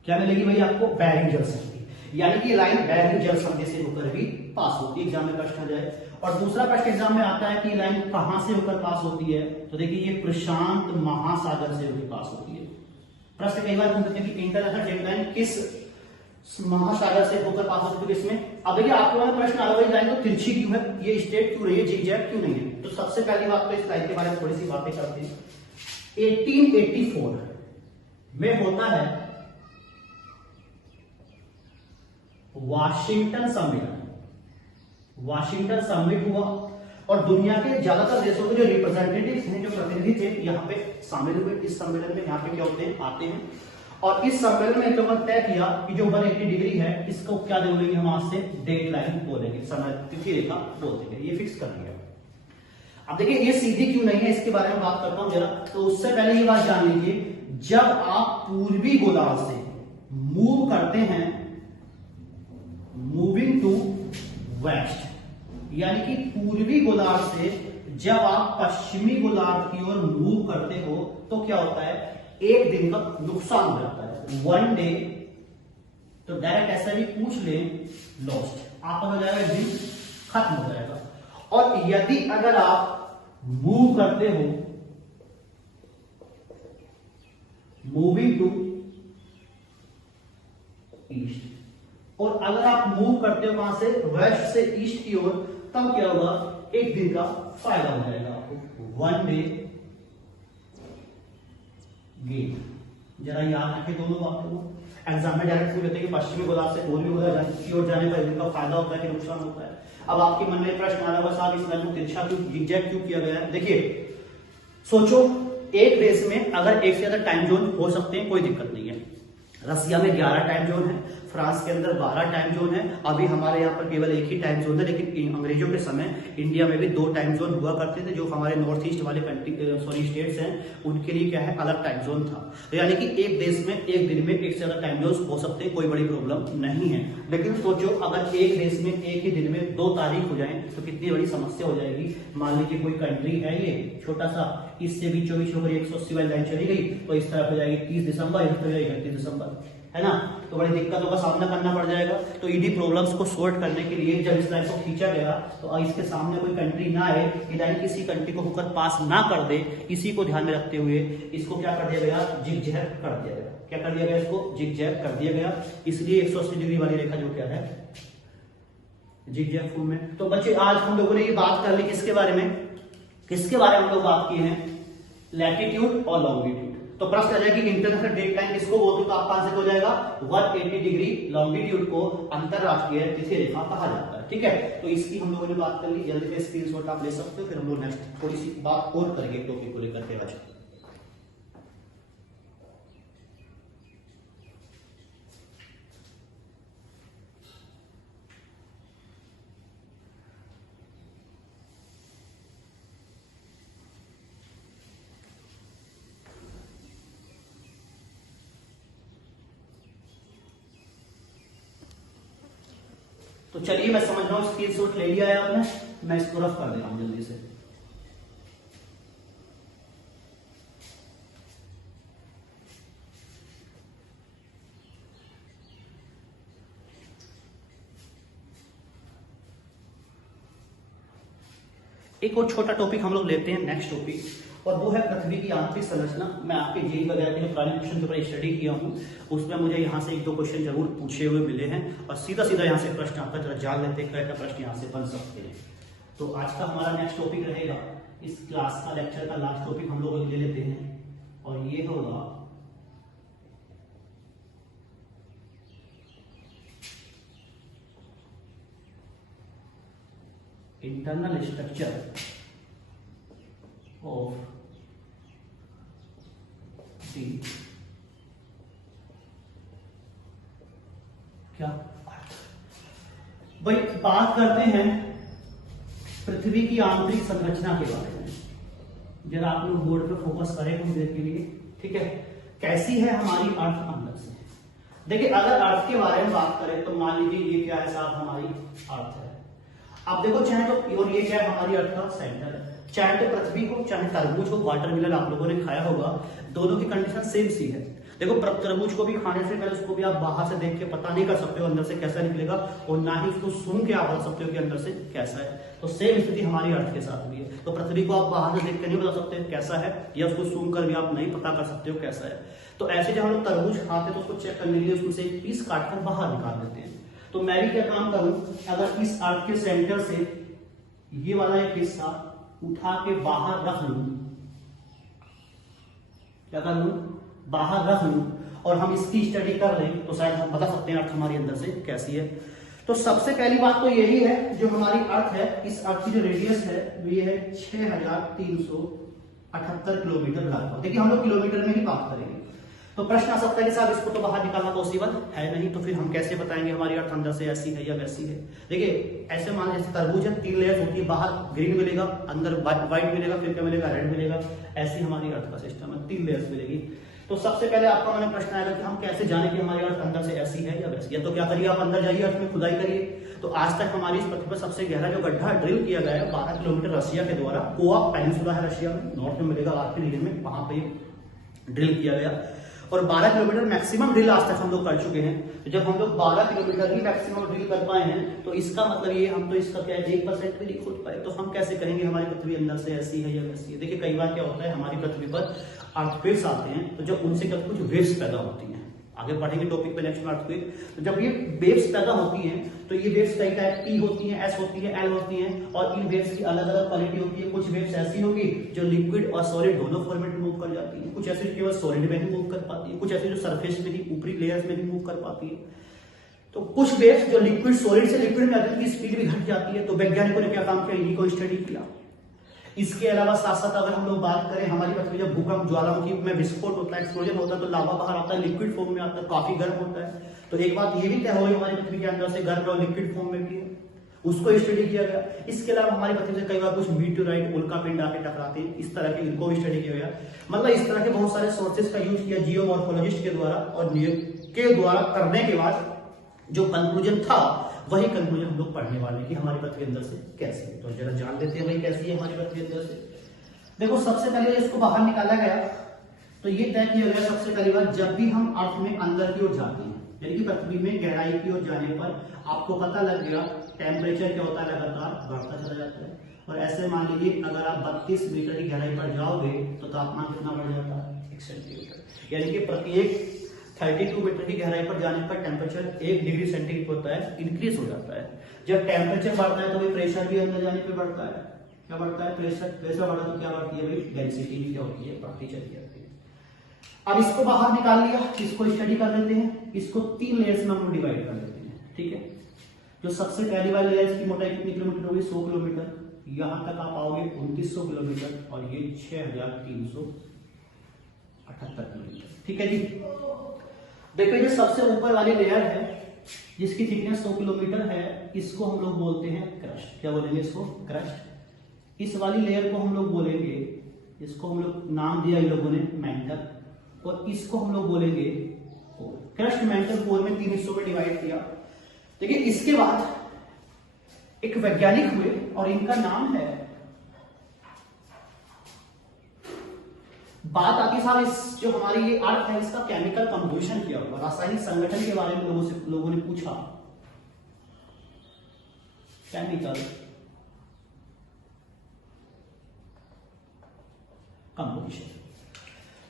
क्या मिलेगी भाई आपको, बेरिंग जल संधि, यानी कि लाइन बेरिंग जल संधि से होकर भी पास होती है, एग्जाम में प्रश्न आ जाए। और दूसरा प्रश्न एग्जाम में आता है कि लाइन कहां से होकर पास होती है, तो देखिए ये प्रशांत महासागर से होकर पास होती है। प्रश्न कई बार पूछते हैं कि इंटरनेशनल डेट लाइन किस महासागर से होकर पास होती है, इसमें अब देखिए आप लोगों ने प्रश्न आया, लाइन तो तिरछी क्यों है, ये स्ट्रेट क्यों रही है, जिगजैग क्यों नहीं है। तो सबसे पहली बात तो इस लाइन के बारे में थोड़ी सी बातें करते हैं। 1884 में होता है वाशिंगटन समिट हुआ, और दुनिया के ज्यादातर देशों के जो रिप्रेजेंटेटिव्स हैं, जो प्रतिनिधि थे, यहाँ पे शामिल हुए। इस सम्मेलन में यहाँ पे क्या होते हैं, आते हैं, और इस सम्मेलन में लोगों ने तय किया कि जो 180 डिग्री है इसको क्या बोलेंगे, हम आज से डेट लाइन बोलेंगे, समय तिथि रेखा बोलते, ये फिक्स कर दिया। अब देखिए ये सीधी क्यों नहीं है, इसके बारे में बात करता हूं जरा। तो उससे पहले ये बात जान लीजिए, जब आप पूर्वी गोलार्ध से मूव करते हैं, मूविंग टू वेस्ट, यानी कि पूर्वी गोलार्ध से जब आप पश्चिमी गोलार्ध की ओर मूव करते हो तो क्या होता है, एक दिन का नुकसान हो जाता है, वन डे। तो डायरेक्ट ऐसा भी पूछ ले, लॉस्ट, आपका हो जाएगा, एक दिन खत्म हो जाएगा। और यदि अगर आप मूव करते हो, मूविंग टू ईस्ट, और अगर आप मूव करते हो वहां से वेस्ट से ईस्ट की ओर, तब क्या होगा, एक दिन का फायदा हो जाएगा आपको, वन डे गेन। जरा याद रखें दोनों बातों को, एग्जाम में डायरेक्ट पूछ लेते हैं कि पश्चिमी गोलार्ध से पूर्वी गोलार्ध की ओर जाने पर इनका फायदा होता है कि नुकसान होता है। अब आपके मन में प्रश्न आ रहा है, साहब इस लाइन को तिरछा क्यों, जिगजैग क्यों किया गया है। देखिए सोचो, एक देश में अगर एक से ज्यादा टाइम जोन हो सकते हैं, कोई दिक्कत नहीं है। रसिया में 11 टाइम जोन है, फ्रांस के अंदर 12 टाइम जोन है, अभी हमारे यहाँ पर केवल एक ही टाइम जोन है। लेकिन अंग्रेजों के समय इंडिया में भी 2 टाइम जोन हुआ करते थे, जो हमारे नॉर्थ ईस्ट वाले स्टेट्स हैं उनके लिए क्या है, अलग टाइम जोन था। तो यानी कि एक देश में एक दिन में एक से ज्यादा टाइम जोन हो सकते हैं, कोई बड़ी प्रॉब्लम नहीं है। लेकिन सोचो अगर एक देश में एक ही दिन में 2 तारीख हो जाए तो कितनी बड़ी समस्या हो जाएगी। मान लीजिए कोई कंट्री है ये छोटा सा, इससे भी 24 होकर 180 वाली लाइन चली गई, तो इस तरफ हो जाएगी 30 दिसंबर, इस तरफ हो जाएगी 31 दिसंबर, है ना। तो बड़ी दिक्कतों का सामना करना पड़ जाएगा। तो इन्हीं प्रॉब्लम्स को सॉर्ट करने के लिए जब इस लाइन को खींचा गया, तो इसके सामने कोई कंट्री ना आए, ये लाइन किसी कंट्री को होकर पास ना कर दे, इसी को ध्यान में रखते हुए इसको क्या कर दिया गया, जिगजैग कर दिया गया। क्या कर दिया गया, इसको जिगजैग कर दिया गया। इसलिए 180 डिग्री वाली रेखा जो क्या है, जिगजैग फॉर्म में। तो बच्चे आज हम लोगों ने ये बात कर ली किसके बारे में, हम लोग बात किए हैं लैटिट्यूड और लॉन्गिट्यूड। तो प्रश्न आ जाएगा कि इंटरनेशनल डेट लाइन किसको बोलते हैं, तो आपका आंसर हो जाएगा 180 डिग्री लॉन्गिट्यूड को अंतरराष्ट्रीय तिथि रेखा कहा जाता है। ठीक है, तो इसकी हम लोगों ने बात कर ली, जल्दी से स्क्रीनशॉट आप ले सकते हो, फिर हम लोग नेक्स्ट थोड़ी सी बात और करेंगे टॉपिक को लेकर के आज। तो चलिए मैं समझ रहा हूं स्क्रीनशॉट ले लिया है आपने, मैं इसको रफ कर दे रहा हूं जल्दी से। एक और छोटा टॉपिक हम लोग लेते हैं, नेक्स्ट टॉपिक, और वो है पृथ्वी की आंतरिक संरचना। मैं आपके जेई वगैरह के जो पुराने क्वेश्चन पेपर स्टडी किया हूँ उसमें मुझे यहाँ से एक दो क्वेश्चन जरूर पूछे हुए मिले हैं, और सीधा सीधा यहाँ से प्रश्न आता है, जरा जान लेते हैं क्या प्रश्न यहाँ से बन सकते हैं। तो आज का हमारा नेक्स्ट टॉपिक रहेगा, इस क्लास का लेक्चर का लास्ट टॉपिक हम लोग ले लेते हैं, और ये होगा इंटरनल स्ट्रक्चर ऑफ दी क्या भाई, बात करते हैं पृथ्वी की आंतरिक संरचना के बारे में। जरा आप लोग बोर्ड पे फोकस करें कुछ देर के लिए। ठीक है, कैसी है हमारी अर्थ अंदर से। देखिए, अगर अर्थ के बारे में बात करें तो मान लीजिए ये क्या है साहब, हमारी अर्थ है। अब देखो, चाहे तो, और ये क्या है हमारी अर्थ का सेंटर है, चाहे तो पृथ्वी हो चाहे तरबूज हो, वाटरमेलन आप लोगों ने खाया होगा, दोनों की कंडीशन सेम सी है। देखो, तरबूज को भी खाने से पहले उसको भी आप बाहर से देख के पता नहीं कर सकते हो अंदर से कैसा निकलेगा, और ना ही उसको सूंघ के आप बता सकते हो कि अंदर से कैसा है। तो सेम स्थिति हमारी अर्थ के साथ भी है। तो पृथ्वी को आप बाहर से देख कर नहीं बता सकते कैसा है, या उसको सूंघ कर भी आप नहीं पता कर सकते हो कैसा है। तो ऐसे जब हम लोग तरबूज खाते हैं तो उसको चेक करने के लिए उसमें से एक पीस काट कर बाहर निकाल देते हैं। तो मैं भी क्या काम करूं, अगर इस अर्थ के सेंटर से ये वाला एक हिस्सा उठा के बाहर रख लूं, क्या कर लूं, बाहर रख लूं, और हम इसकी स्टडी कर लें तो शायद हम बता सकते हैं अर्थ हमारी अंदर से कैसी है। तो सबसे पहली बात तो यही है, जो हमारी अर्थ है, इस अर्थ की जो रेडियस है वो ये है 6378 किलोमीटर लगभग। देखिए, हम लोग किलोमीटर में ही बात करेंगे। तो प्रश्न आ सकता है कि साहब इसको तो बाहर निकालना पॉसिबल है नहीं, तो फिर हम कैसे बताएंगे हमारी अर्थ अंदर से ऐसी है या वैसी है। देखिए, ऐसे मान जैसे तरबूज है, 3 लेयर्स होती है, बाहर ग्रीन मिलेगा, अंदर व्हाइट मिलेगा, फिर क्या मिलेगा, रेड मिलेगा। ऐसी हमारी अर्थ का सिस्टम है, 3 लेयर्स मिलेगी। तो सबसे पहले आपका मन प्रश्न आएगा कि हम कैसे जाने कि हमारी अर्थ अंदर से ऐसी है या वैसी है। तो क्या करिए, आप अंदर जाइए, अर्थ में खुदाई करिए। तो आज तक हमारी इस पृथ्वी पर सबसे गहरा जो गड्ढा ड्रिल किया गया है 12 किलोमीटर रशिया के द्वारा, कोआ पेनिनसुला है रशिया में, नॉर्थ में मिलेगा आर्कटिक रीजन में, वहां पे ड्रिल किया गया, और 12 किलोमीटर मैक्सिमम ड्रिल आज तक हम लोग कर चुके हैं। तो जब हम लोग 12 किलोमीटर ही मैक्सिमम ड्रिल कर पाए हैं, तो इसका मतलब ये हम तो इसका क्या है 1% भी नहीं खोद पाए। तो हम कैसे कहेंगे हमारी पृथ्वी अंदर से ऐसी है या वैसी है। देखिए, कई बार क्या होता है, हमारी पृथ्वी पर अर्थक्वेक्स आते हैं, तो जब उनसे क्या कुछ वेव्स पैदा होती हैं, आगे पढ़ेंगे टॉपिक पे नेक्स्ट में अर्थक्वेक। तो जब ये वेव्स पैदा होती हैं, तो ये वेव्स कई टाइप की होती हैं, एस होती है, एल होती हैं, और इन वेव्स की अलग अलग क्वालिटी होती है। कुछ वेव्स ऐसी होगी जो लिक्विड और सॉलिड दोनों फॉर्मेट में मूव कर जाती है, कुछ ऐसी केवल सॉलिड में ही मूव कर पाती है, कुछ ऐसी जो सरफेस में ही, ऊपरी लेयर्स में ही मूव कर पाती है। तो कुछ वेव्स जो लिक्विड सॉलिड से लिक्विड में आती है, स्पीड भी घट जाती है। तो वैज्ञानिकों ने क्या काम किया, इन्हीं को स्टडी किया। इसके अलावा साथ साथ अगर हम लोग बात करें, हमारी पृथ्वी जब भूकंप ज्वालामुखी में विस्फोट होता है, एक्सप्लोजन होता है, तो लावा बाहर आता है, लिक्विड फॉर्म में आता है, काफी गर्म होता है। तो एक बात ये भी तय हो गई हमारी पृथ्वी के अंदर से गर्म और लिक्विड फॉर्म में भी है, उसको स्टडी किया गया। इसके अलावा हमारी पृथ्वी से कई बार कुछ मीटियोराइट, उल्का पिंड आके टकराते हैं, इस तरह के इनको भी स्टडी किया गया। मतलब इस तरह के बहुत सारे सोर्सेज का यूज किया जियोमॉर्फोलॉजिस्ट के द्वारा, और के द्वारा करने के बाद जो कंक्लूजन था वही कंक्लूजन हम लोग पढ़ने वाले कि हमारी पृथ्वी अंदर से कैसी है। तो जरा जान लेते हैं भाई कैसी है हमारी पृथ्वी अंदर से। देखो, सबसे पहले इसको बाहर निकाला गया, तो ये तय किया गया सबसे पहली बार, जब भी हम अर्थ में अंदर की ओर जाते हैं, यानी कि पृथ्वी में गहराई की ओर जाने पर आपको पता लग गया टेम्परेचर क्या होता है, लगातार बढ़ता चला जाता है। और ऐसे मान लीजिए अगर आप 32 मीटर की गहराई पर जाओगे तो तापमान कितना बढ़ जाता है, 1 सेंटीमीटर। यानी कि प्रत्येक 32 मीटर की गहराई पर जाने पर टेम्परेचर 1 डिग्री सेंटीग्रेड होता है, इंक्रीज हो जाता है। जब टेम्परेचर बढ़ता है तो प्रेशर भी अंदर जाने पे बढ़ता है, क्या बढ़ता है, प्रेशर, प्रेशर बढ़ा तो क्या बढ़ती है भाई, डेंसिटी भी क्या होती है, बढ़ती चली जाती है। अब इसको बाहर निकाल लिया, इसको स्टडी कर लेते हैं, इसको 3 लेयर्स में हम डिवाइड कर लेते हैं, ठीक है। जो सबसे पहली वाली लेयर, इसकी मोटाई कितनी किलोमीटर होगी, 100 किलोमीटर, यहां तक आप आओगे 2900 किलोमीटर, और ये 6378 किलोमीटर, ठीक है जी। देखो ये सबसे ऊपर वाली लेयर है जिसकी थिकनेस 100 किलोमीटर है, इसको हम लोग बोलते हैं क्रस्ट। क्या बोलेंगे इसको, क्रस्ट। इस वाली लेयर को हम लोग बोलेंगे, इसको हम लोग नाम दिया इन लोगों ने मेंटल, और इसको हम लोग बोलेंगे कोर। क्रस्ट, मेंटल, कोर में 3 हिस्सों में डिवाइड किया। देखिए इसके बाद एक वैज्ञानिक हुए और इनका नाम है, बात आती साहब इस जो हमारी ये अर्थ है इसका केमिकल कंपोजिशन क्या होगा, रासायनिक संगठन के बारे में लोगों ने पूछा, केमिकल कंपोजिशन।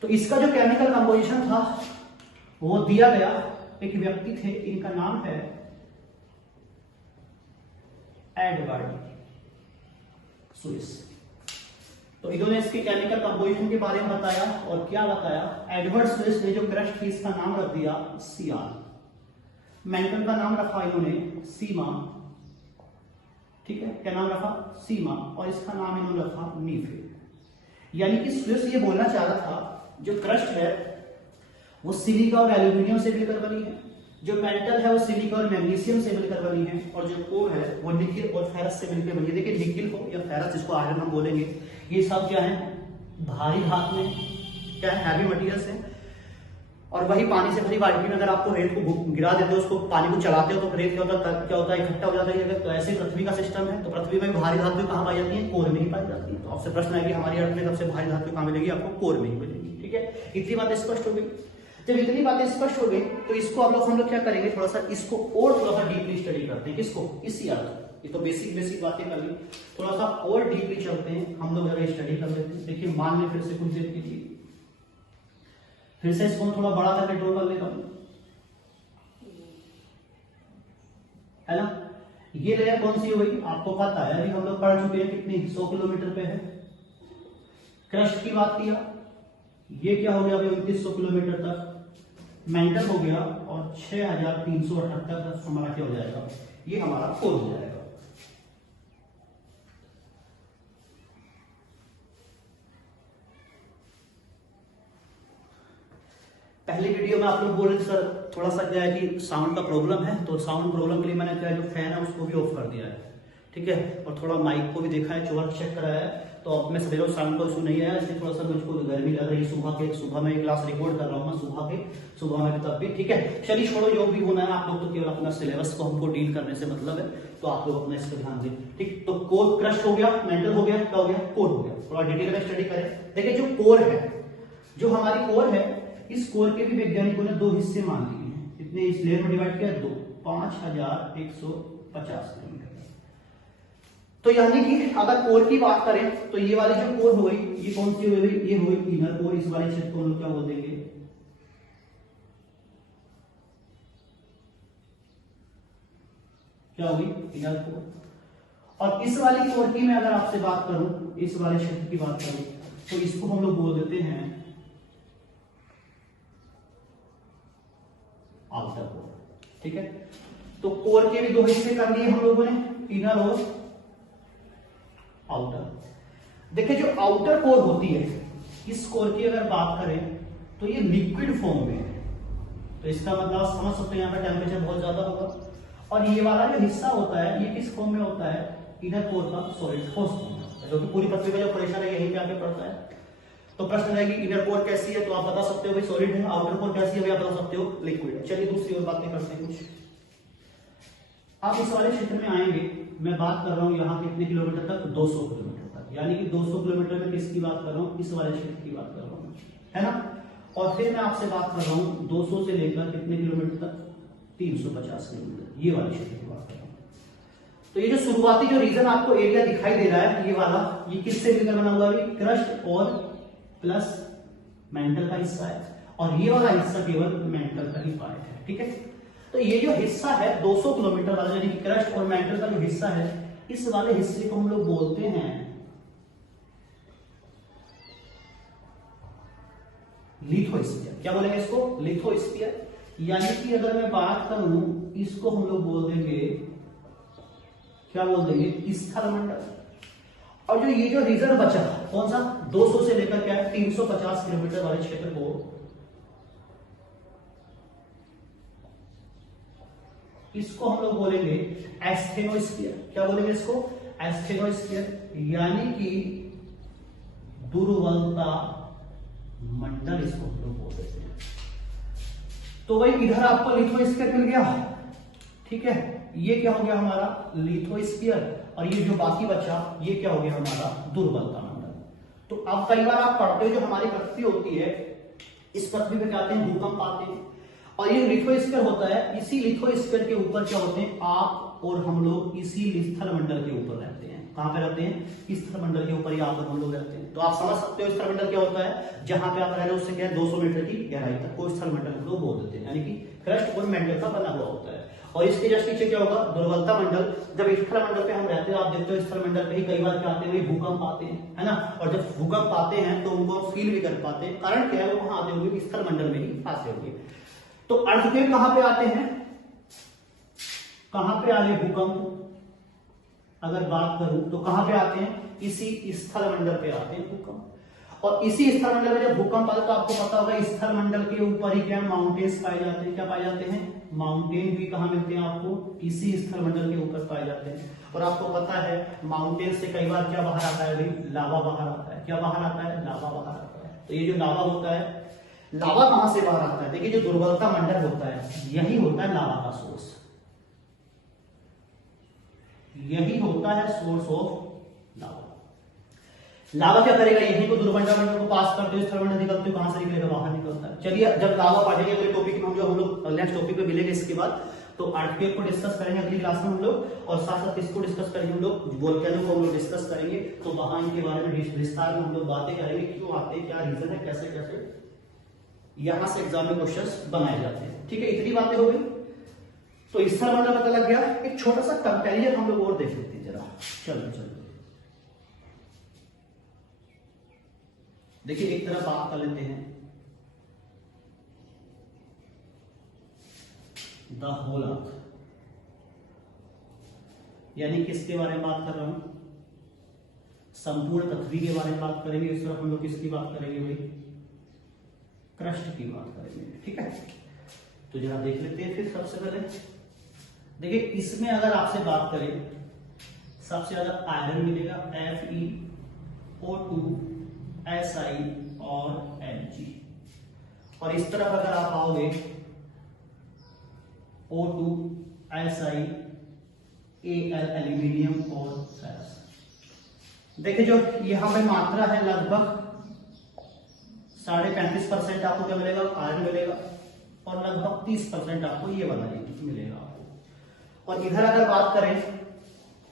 तो इसका जो केमिकल कंपोजिशन था वो दिया गया, एक व्यक्ति थे, इनका नाम है एडवर्ड सुइस। तो इन्होंने इसके केमिकल कंपोजिशन के बारे में बताया, और क्या बताया, एडवर्ड स्विस ने जो क्रस्ट थी इसका नाम रख दिया सीआर। मेंटल का नाम रखा इन्होंने सीमा, ठीक है, क्या नाम रखा, सीमा, और इसका नाम इन्होंने रखा नीफे। यानी कि स्विस ये बोलना चाह रहा था जो क्रस्ट है वो सिलिका और एल्यूमिनियम से मिलकर बनी है, जो मेंटल है वो सिलिका और मैग्नीशियम से मिलकर बनी है, और जो कोर है वो निकिल और फेरस से मिलकर बनी है। देखिए निकिल हो या फेरस, जिसको आयरन हम बोलेंगे, ये सब क्या है, भारी धातु में, क्या है, हैवी मटेरियल्स है। और वही पानी से भरी बाल्टी में अगर आपको रेत को गिरा देते हो, उसको पानी को चलाते हो तो रेत क्या होता है, इकट्ठा हो जाता है। तो ऐसे पृथ्वी का सिस्टम है, तो पृथ्वी में भारी धातु कहाँ पाई जाती है, कोर में ही पाई जाती है। तो आपसे प्रश्न है कि हमारी अर्थ में सबसे भारी धातु कहाँ मिलेगी, आपको कोर में ही मिलेगी, ठीक है। इतनी बातें स्पष्ट हो गई। जब इतनी बातें स्पष्ट हो गई तो इसको हम लोग क्या करेंगे, थोड़ा सा इसको और थोड़ा सा डीपली स्टडी करते हैं। किसको, इसी अर्थ। ये तो बेसिक बातें कर ली, थोड़ा सा और डीपली चलते हैं हम लोग, अगर स्टडी कर लेते हैं। देखिए मान लें फिर से कुछ देर के लिए, फिर से इसको थोड़ा बड़ा करके ड्रॉ कर लेता हूं, है ना। ये लेयर कौन सी हो गई, आपको पता है, अभी हम लोग पढ़ चुके हैं, कितनी, 100 किलोमीटर पे है। क्रस्ट की बात किया, ये क्या हो गया अभी 2900 किलोमीटर तक, मेंटल हो गया, और 6378 तक हमारा क्या हो जाएगा, ये हमारा कोर हो जाएगा। पहले वीडियो में आप लोग बोल रहे थे सर थोड़ा सा क्या है कि साउंड का प्रॉब्लम है, तो साउंड प्रॉब्लम के लिए मैंने क्या जो फैन है उसको भी ऑफ कर दिया है, ठीक है। और थोड़ा माइक को भी देखा है, चौहर चेक कराया है, तो अब मैं सवेरे साउंड का इशू नहीं आया, इसलिए थोड़ा सा मुझको गर्मी लग रही है। सुबह में क्लास रिकॉर्ड कर रहा हूँ मैं, सुबह में भी तब भी, ठीक है। चलिए छोड़ो, जो भी होना है, आप लोग तो केवल अपना सिलेबस को हमको डील करने से मतलब है, तो आप लोग अपना इसका ध्यान दें, ठीक। तो कोर, क्रस्ट हो गया, मेंटल हो गया, क्या हो गया, कोर हो गया। थोड़ा डिटेल में स्टडी करें। देखिए जो कोर है, जो हमारी कोर है, इस कोर के भी वैज्ञानिकों ने 2 हिस्से मान लिए हैं। कितने इस लेयर में डिवाइड किया, 2, 5150 किलोमीटर। तो यानी कि अगर कोर की बात करें तो ये वाली जो कोर हो गई, ये कौन सी हो गई, ये हो गई इनर कोर। इस वाले क्षेत्र को हम लोग क्या बोल देंगे, क्या होगी, इनर कोर। और इस वाली कोर की मैं अगर आपसे बात करूं, इस वाले क्षेत्र की बात करूं, तो इसको हम लोग बोल देते हैं आउटर कोर, ठीक है। तो कोर के भी 2 हिस्से कर लिए हम लोगों ने, इनर और आउटर। देखिए जो आउटर कोर होती है, इस कोर की अगर बात करें तो ये लिक्विड फॉर्म में है, तो इसका मतलब समझ सकते हैं यहाँ का टेम्परेचर बहुत ज्यादा होगा। और ये वाला जो हिस्सा होता है ये किस फॉर्म में होता है, इनर कोर का सॉलिड ठोस फॉर्म में होता है, क्योंकि पूरी पृथ्वी का जो प्रेशर है यहीं पे आके पड़ता है। तो प्रश्न है कि इनर कोर कैसी है, तो आप बता सकते हो भाई सॉलिड है, आउटर कोर कैसी है भाई आप बता सकते हो लिक्विड है। चलिए दूसरी और बातें करते हैं कुछ। आप इस वाले क्षेत्र में आएंगे, मैं बात कर रहा हूं यहाँ कितने किलोमीटर तक, 200 किलोमीटर तक, यानी कि 200 किलोमीटर में किसकी बात कर रहा हूँ, इस वाले क्षेत्र की बात कर रहा हूँ, है ना। और फिर मैं आपसे बात कर रहा हूँ 200 से लेकर कितने किलोमीटर तक, 350 किलोमीटर, ये वाले क्षेत्र की बात कर रहा हूँ। तो ये जो शुरुआती जो रीजन आपको एरिया दिखाई दे रहा है, ये वाला, ये किससे मिलकर बना हुआ है, क्रस्ट और प्लस मेंटल का हिस्सा है, और ये वाला हिस्सा केवल मेंटल का ही पार्ट है, ठीक है। तो ये जो हिस्सा है 200 किलोमीटर वाला, यानी कि क्रस्ट और मेंटल का जो हिस्सा है, इस वाले हिस्से को हम लोग बोलते हैं लिथोस्फीयर। क्या बोलेंगे इसको? लिथोस्फीयर। यानी कि अगर मैं बात करूं, इसको हम लोग बोल देंगे, क्या बोल देंगे? स्थलमंडल। और जो रीजन बचा कौन सा? 200 से लेकर क्या है 350 किलोमीटर वाले क्षेत्र को इसको हम लोग बोलेंगे एस्थेनोस्फीयर। क्या बोलेंगे इसको? एस्थेनोस्फीयर। यानी कि दुर्बलता मंडल इसको हम लोग बोल देते हैं। तो भाई इधर आपको लिथोस्फीयर मिल गया, ठीक है, ये क्या हो गया हमारा? लिथोस्फीयर। और ये जो बाकी बचा ये क्या हो गया हमारा? दुर्बलता मंडल। तो अब कई बार आप पढ़ते हो जो हमारी पृथ्वी होती है, इस पृथ्वी पे क्या आते हैं? भूकंप आते हैं। और ये लिथोस्फीयर होता है, इसी लिथोस्फीयर के ऊपर क्या होते हैं? आप और हम लोग इसी स्थल मंडल के ऊपर रहते हैं। कहां पे रहते हैं? स्थल मंडल के ऊपर ही आप और हम लोग रहते हैं। तो आप समझ सकते हो स्थल मंडल क्या होता है? जहां पे आप रह रहे हो उससे क्या है 200 मीटर की गहराई तक को स्थल मंडल हम लोग बोल देते हैं। यानी कि क्रस्ट और मेंटल का बना हुआ होता है। और इसके जस्ट नीचे क्या होगा? दुर्बलता मंडल। जब स्थल मंडल पे हम रहते हैं, आप देखते हो स्थल मंडल पे ही कई बार क्या आते हैं? भूकंप आते हैं, है ना। और जब भूकंप आते हैं तो उनको फील भी कर पाते हैं। कारण क्या है? वो वहां आते होंगे स्थल मंडल में ही आते होंगे। तो अर्थक्वेक कहां पे आते हैं? कहां पे आ गए भूकंप? अगर बात करूं तो कहां पे आते हैं? इसी स्थल मंडल पे आते हैं भूकंप। और इसी स्थल मंडल में जब भूकंप आता है तो आपको पता होगा स्थल मंडल के ऊपर ही क्या माउंटेन्स पाए जाते हैं। क्या पाए जाते हैं? माउंटेन भी कहां मिलते हैं आपको? इसी स्थल मंडल के ऊपर पाए जाते हैं। और आपको पता है माउंटेन से कई बार क्या बाहर आता है? भाई लावा बाहर आता है। क्या बाहर आता है? लावा बाहर आता है। तो ये जो लावा होता है, लावा कहां से बाहर आता है? देखिए जो दुर्बलता मंडल होता है यही होता है लावा का सोर्स, यही होता है सोर्स ऑफ लावा। लावा क्या करेगा? यही को दुर्बलता मंडल को पास करते हुए स्थल मंडल निकलते हुए कहां से निकलेगा? बाहर निकलता है। चलिए जब लावा पढ़ेंगे अगले टॉपिक में हम लोग नेक्स्ट टॉपिक पे मिलेंगे इसके बाद, तो अर्थक्वेक को डिस्कस करेंगे अगली क्लास में हम लोग। और साथ साथ इसको डिस्कस करेंगे हम लोग, वोल्केनो को हम लोग डिस्कस करेंगे। तो वहां इनके बारे में विस्तार में हम लोग बातें करेंगे, क्यों आते हैं, क्या रीजन है, कैसे कैसे यहां से एग्जाम में क्वेश्चंस बनाए जाते हैं। ठीक है, इतनी बातें हो गई। तो स्थल मंडल पता लग गया। एक छोटा सा कंपैरिजन हम लोग और देख लेते हैं जरा। चलो देखिए एक तरफ बात कर लेते हैं द होल अर्थ, यानी किसके बारे में बात कर रहा हूं? संपूर्ण पृथ्वी के बारे में बात करेंगे। इस तरफ हम लोग किसकी बात करेंगे? भाई क्रस्ट की बात करेंगे। ठीक है, तो जरा देख लेते हैं। फिर सबसे पहले देखिए इसमें अगर आपसे बात करें, सबसे ज्यादा आयरन मिलेगा FeO2 Si और Mg। और इस तरफ अगर आप आओगे O2 Si Al एल्यूमिनियम और फेरस। देखिए जो यहां पे मात्रा है लगभग 35.5% आपको क्या मिलेगा? आयरन मिलेगा। और लगभग 30% आपको ये वाला मिलेगा आपको। और इधर अगर बात करें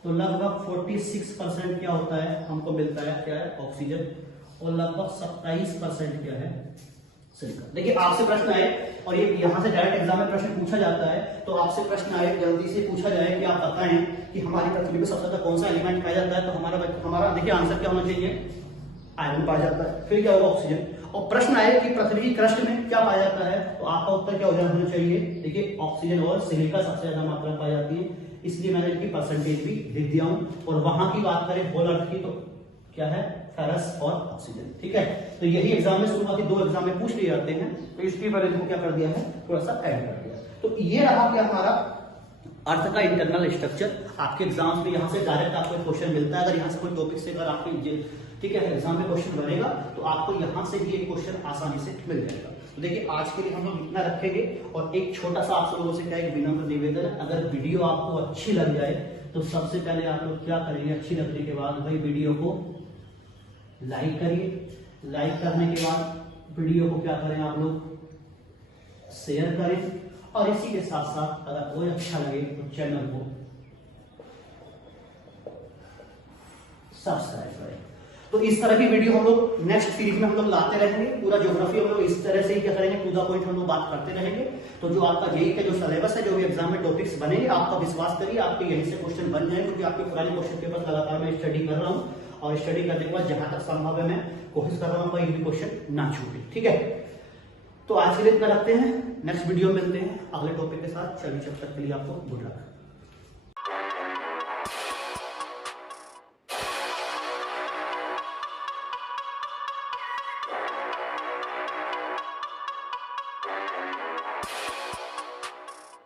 तो लगभग 46% क्या होता है? हमको मिलता है क्या है? ऑक्सीजन। और लगभग 27% क्या है? सिलिकॉन। देखिए आपसे प्रश्न आए, और ये यहां से डायरेक्ट एग्जाम में प्रश्न पूछा जाता है, तो आपसे प्रश्न आए जल्दी से पूछा जाए कि आप बताएं कि हमारी पृथ्वी में सबसे ज्यादा कौन सा एलिमेंट पाया जाता है, तो हमारा देखिए आंसर क्या होना चाहिए? आयरन पाया जाता है। फिर क्या होगा? ऑक्सीजन। और प्रश्न आए कि पृथ्वी की क्रस्ट में क्या पाया जाता है, तो आपका उत्तर क्या हो जाना होना चाहिए? देखिए ऑक्सीजन और सिलिका सबसे ज्यादा मात्रा पाई जाती है, इसलिए मैंने इनकी परसेंटेज भी लिख दिया हूं। और वहां की बात करें होल अर्थ की, तो क्या है? फेरस और ऑक्सीजन। ठीक है, तो यही एग्जाम में शुरुआती 2 एग्जाम में पूछ लिए जाते हैं, तो इसकी वजह को क्या कर दिया है? थोड़ा सा ऐड कर दिया। तो ये रहा क्या हमारा अर्थ का इंटरनल स्ट्रक्चर। आपके एग्जाम में यहां से डायरेक्ट आपको क्वेश्चन मिलता है। अगर यहां से कोई टॉपिक से अगर आपके ठीक है एग्जाम में क्वेश्चन बनेगा तो आपको यहां से भी एक क्वेश्चन आसानी से मिल जाएगा। तो देखिए आज के लिए हम लोग इतना रखेंगे। और एक छोटा सा आप लोगों से क्या एक विनम्र निवेदन है, अगर वीडियो आपको अच्छी लग जाए तो सबसे पहले आप लोग क्या करेंगे? अच्छी लगने के बाद भाई वीडियो को लाइक करिए। लाइक करने के बाद वीडियो को क्या करें? आप लोग शेयर करें। और इसी के साथ साथ अगर कोई अच्छा लगे तो चैनल को सब्सक्राइब करें। तो इस तरह की वीडियो हम लोग नेक्स्ट सीरीज में हम लोग लाते रहेंगे। पूरा ज्योग्राफी हम लोग इस तरह से ही क्या करेंगे? टू द पॉइंट हम लोग बात करते रहेंगे। तो जो आपका जेईई का जो सिलेबस है, जो भी एग्जाम में टॉपिक्स बनेंगे, आपका विश्वास करिए आपके यहीं से क्वेश्चन बन जाए, क्योंकि आपके पुराने क्वेश्चन पेपर लगातार मैं स्टडी कर रहा हूँ। और स्टडी करने के बाद जहां तक संभव है मैं कोशिश कर रहा हूँ कोई भी क्वेश्चन ना छूटे। ठीक है, तो आज के लिए इतना रखते हैं, नेक्स्ट वीडियो में मिलते हैं अगले टॉपिक के साथ। चलिए, जब तक के लिए आपको गुड लक।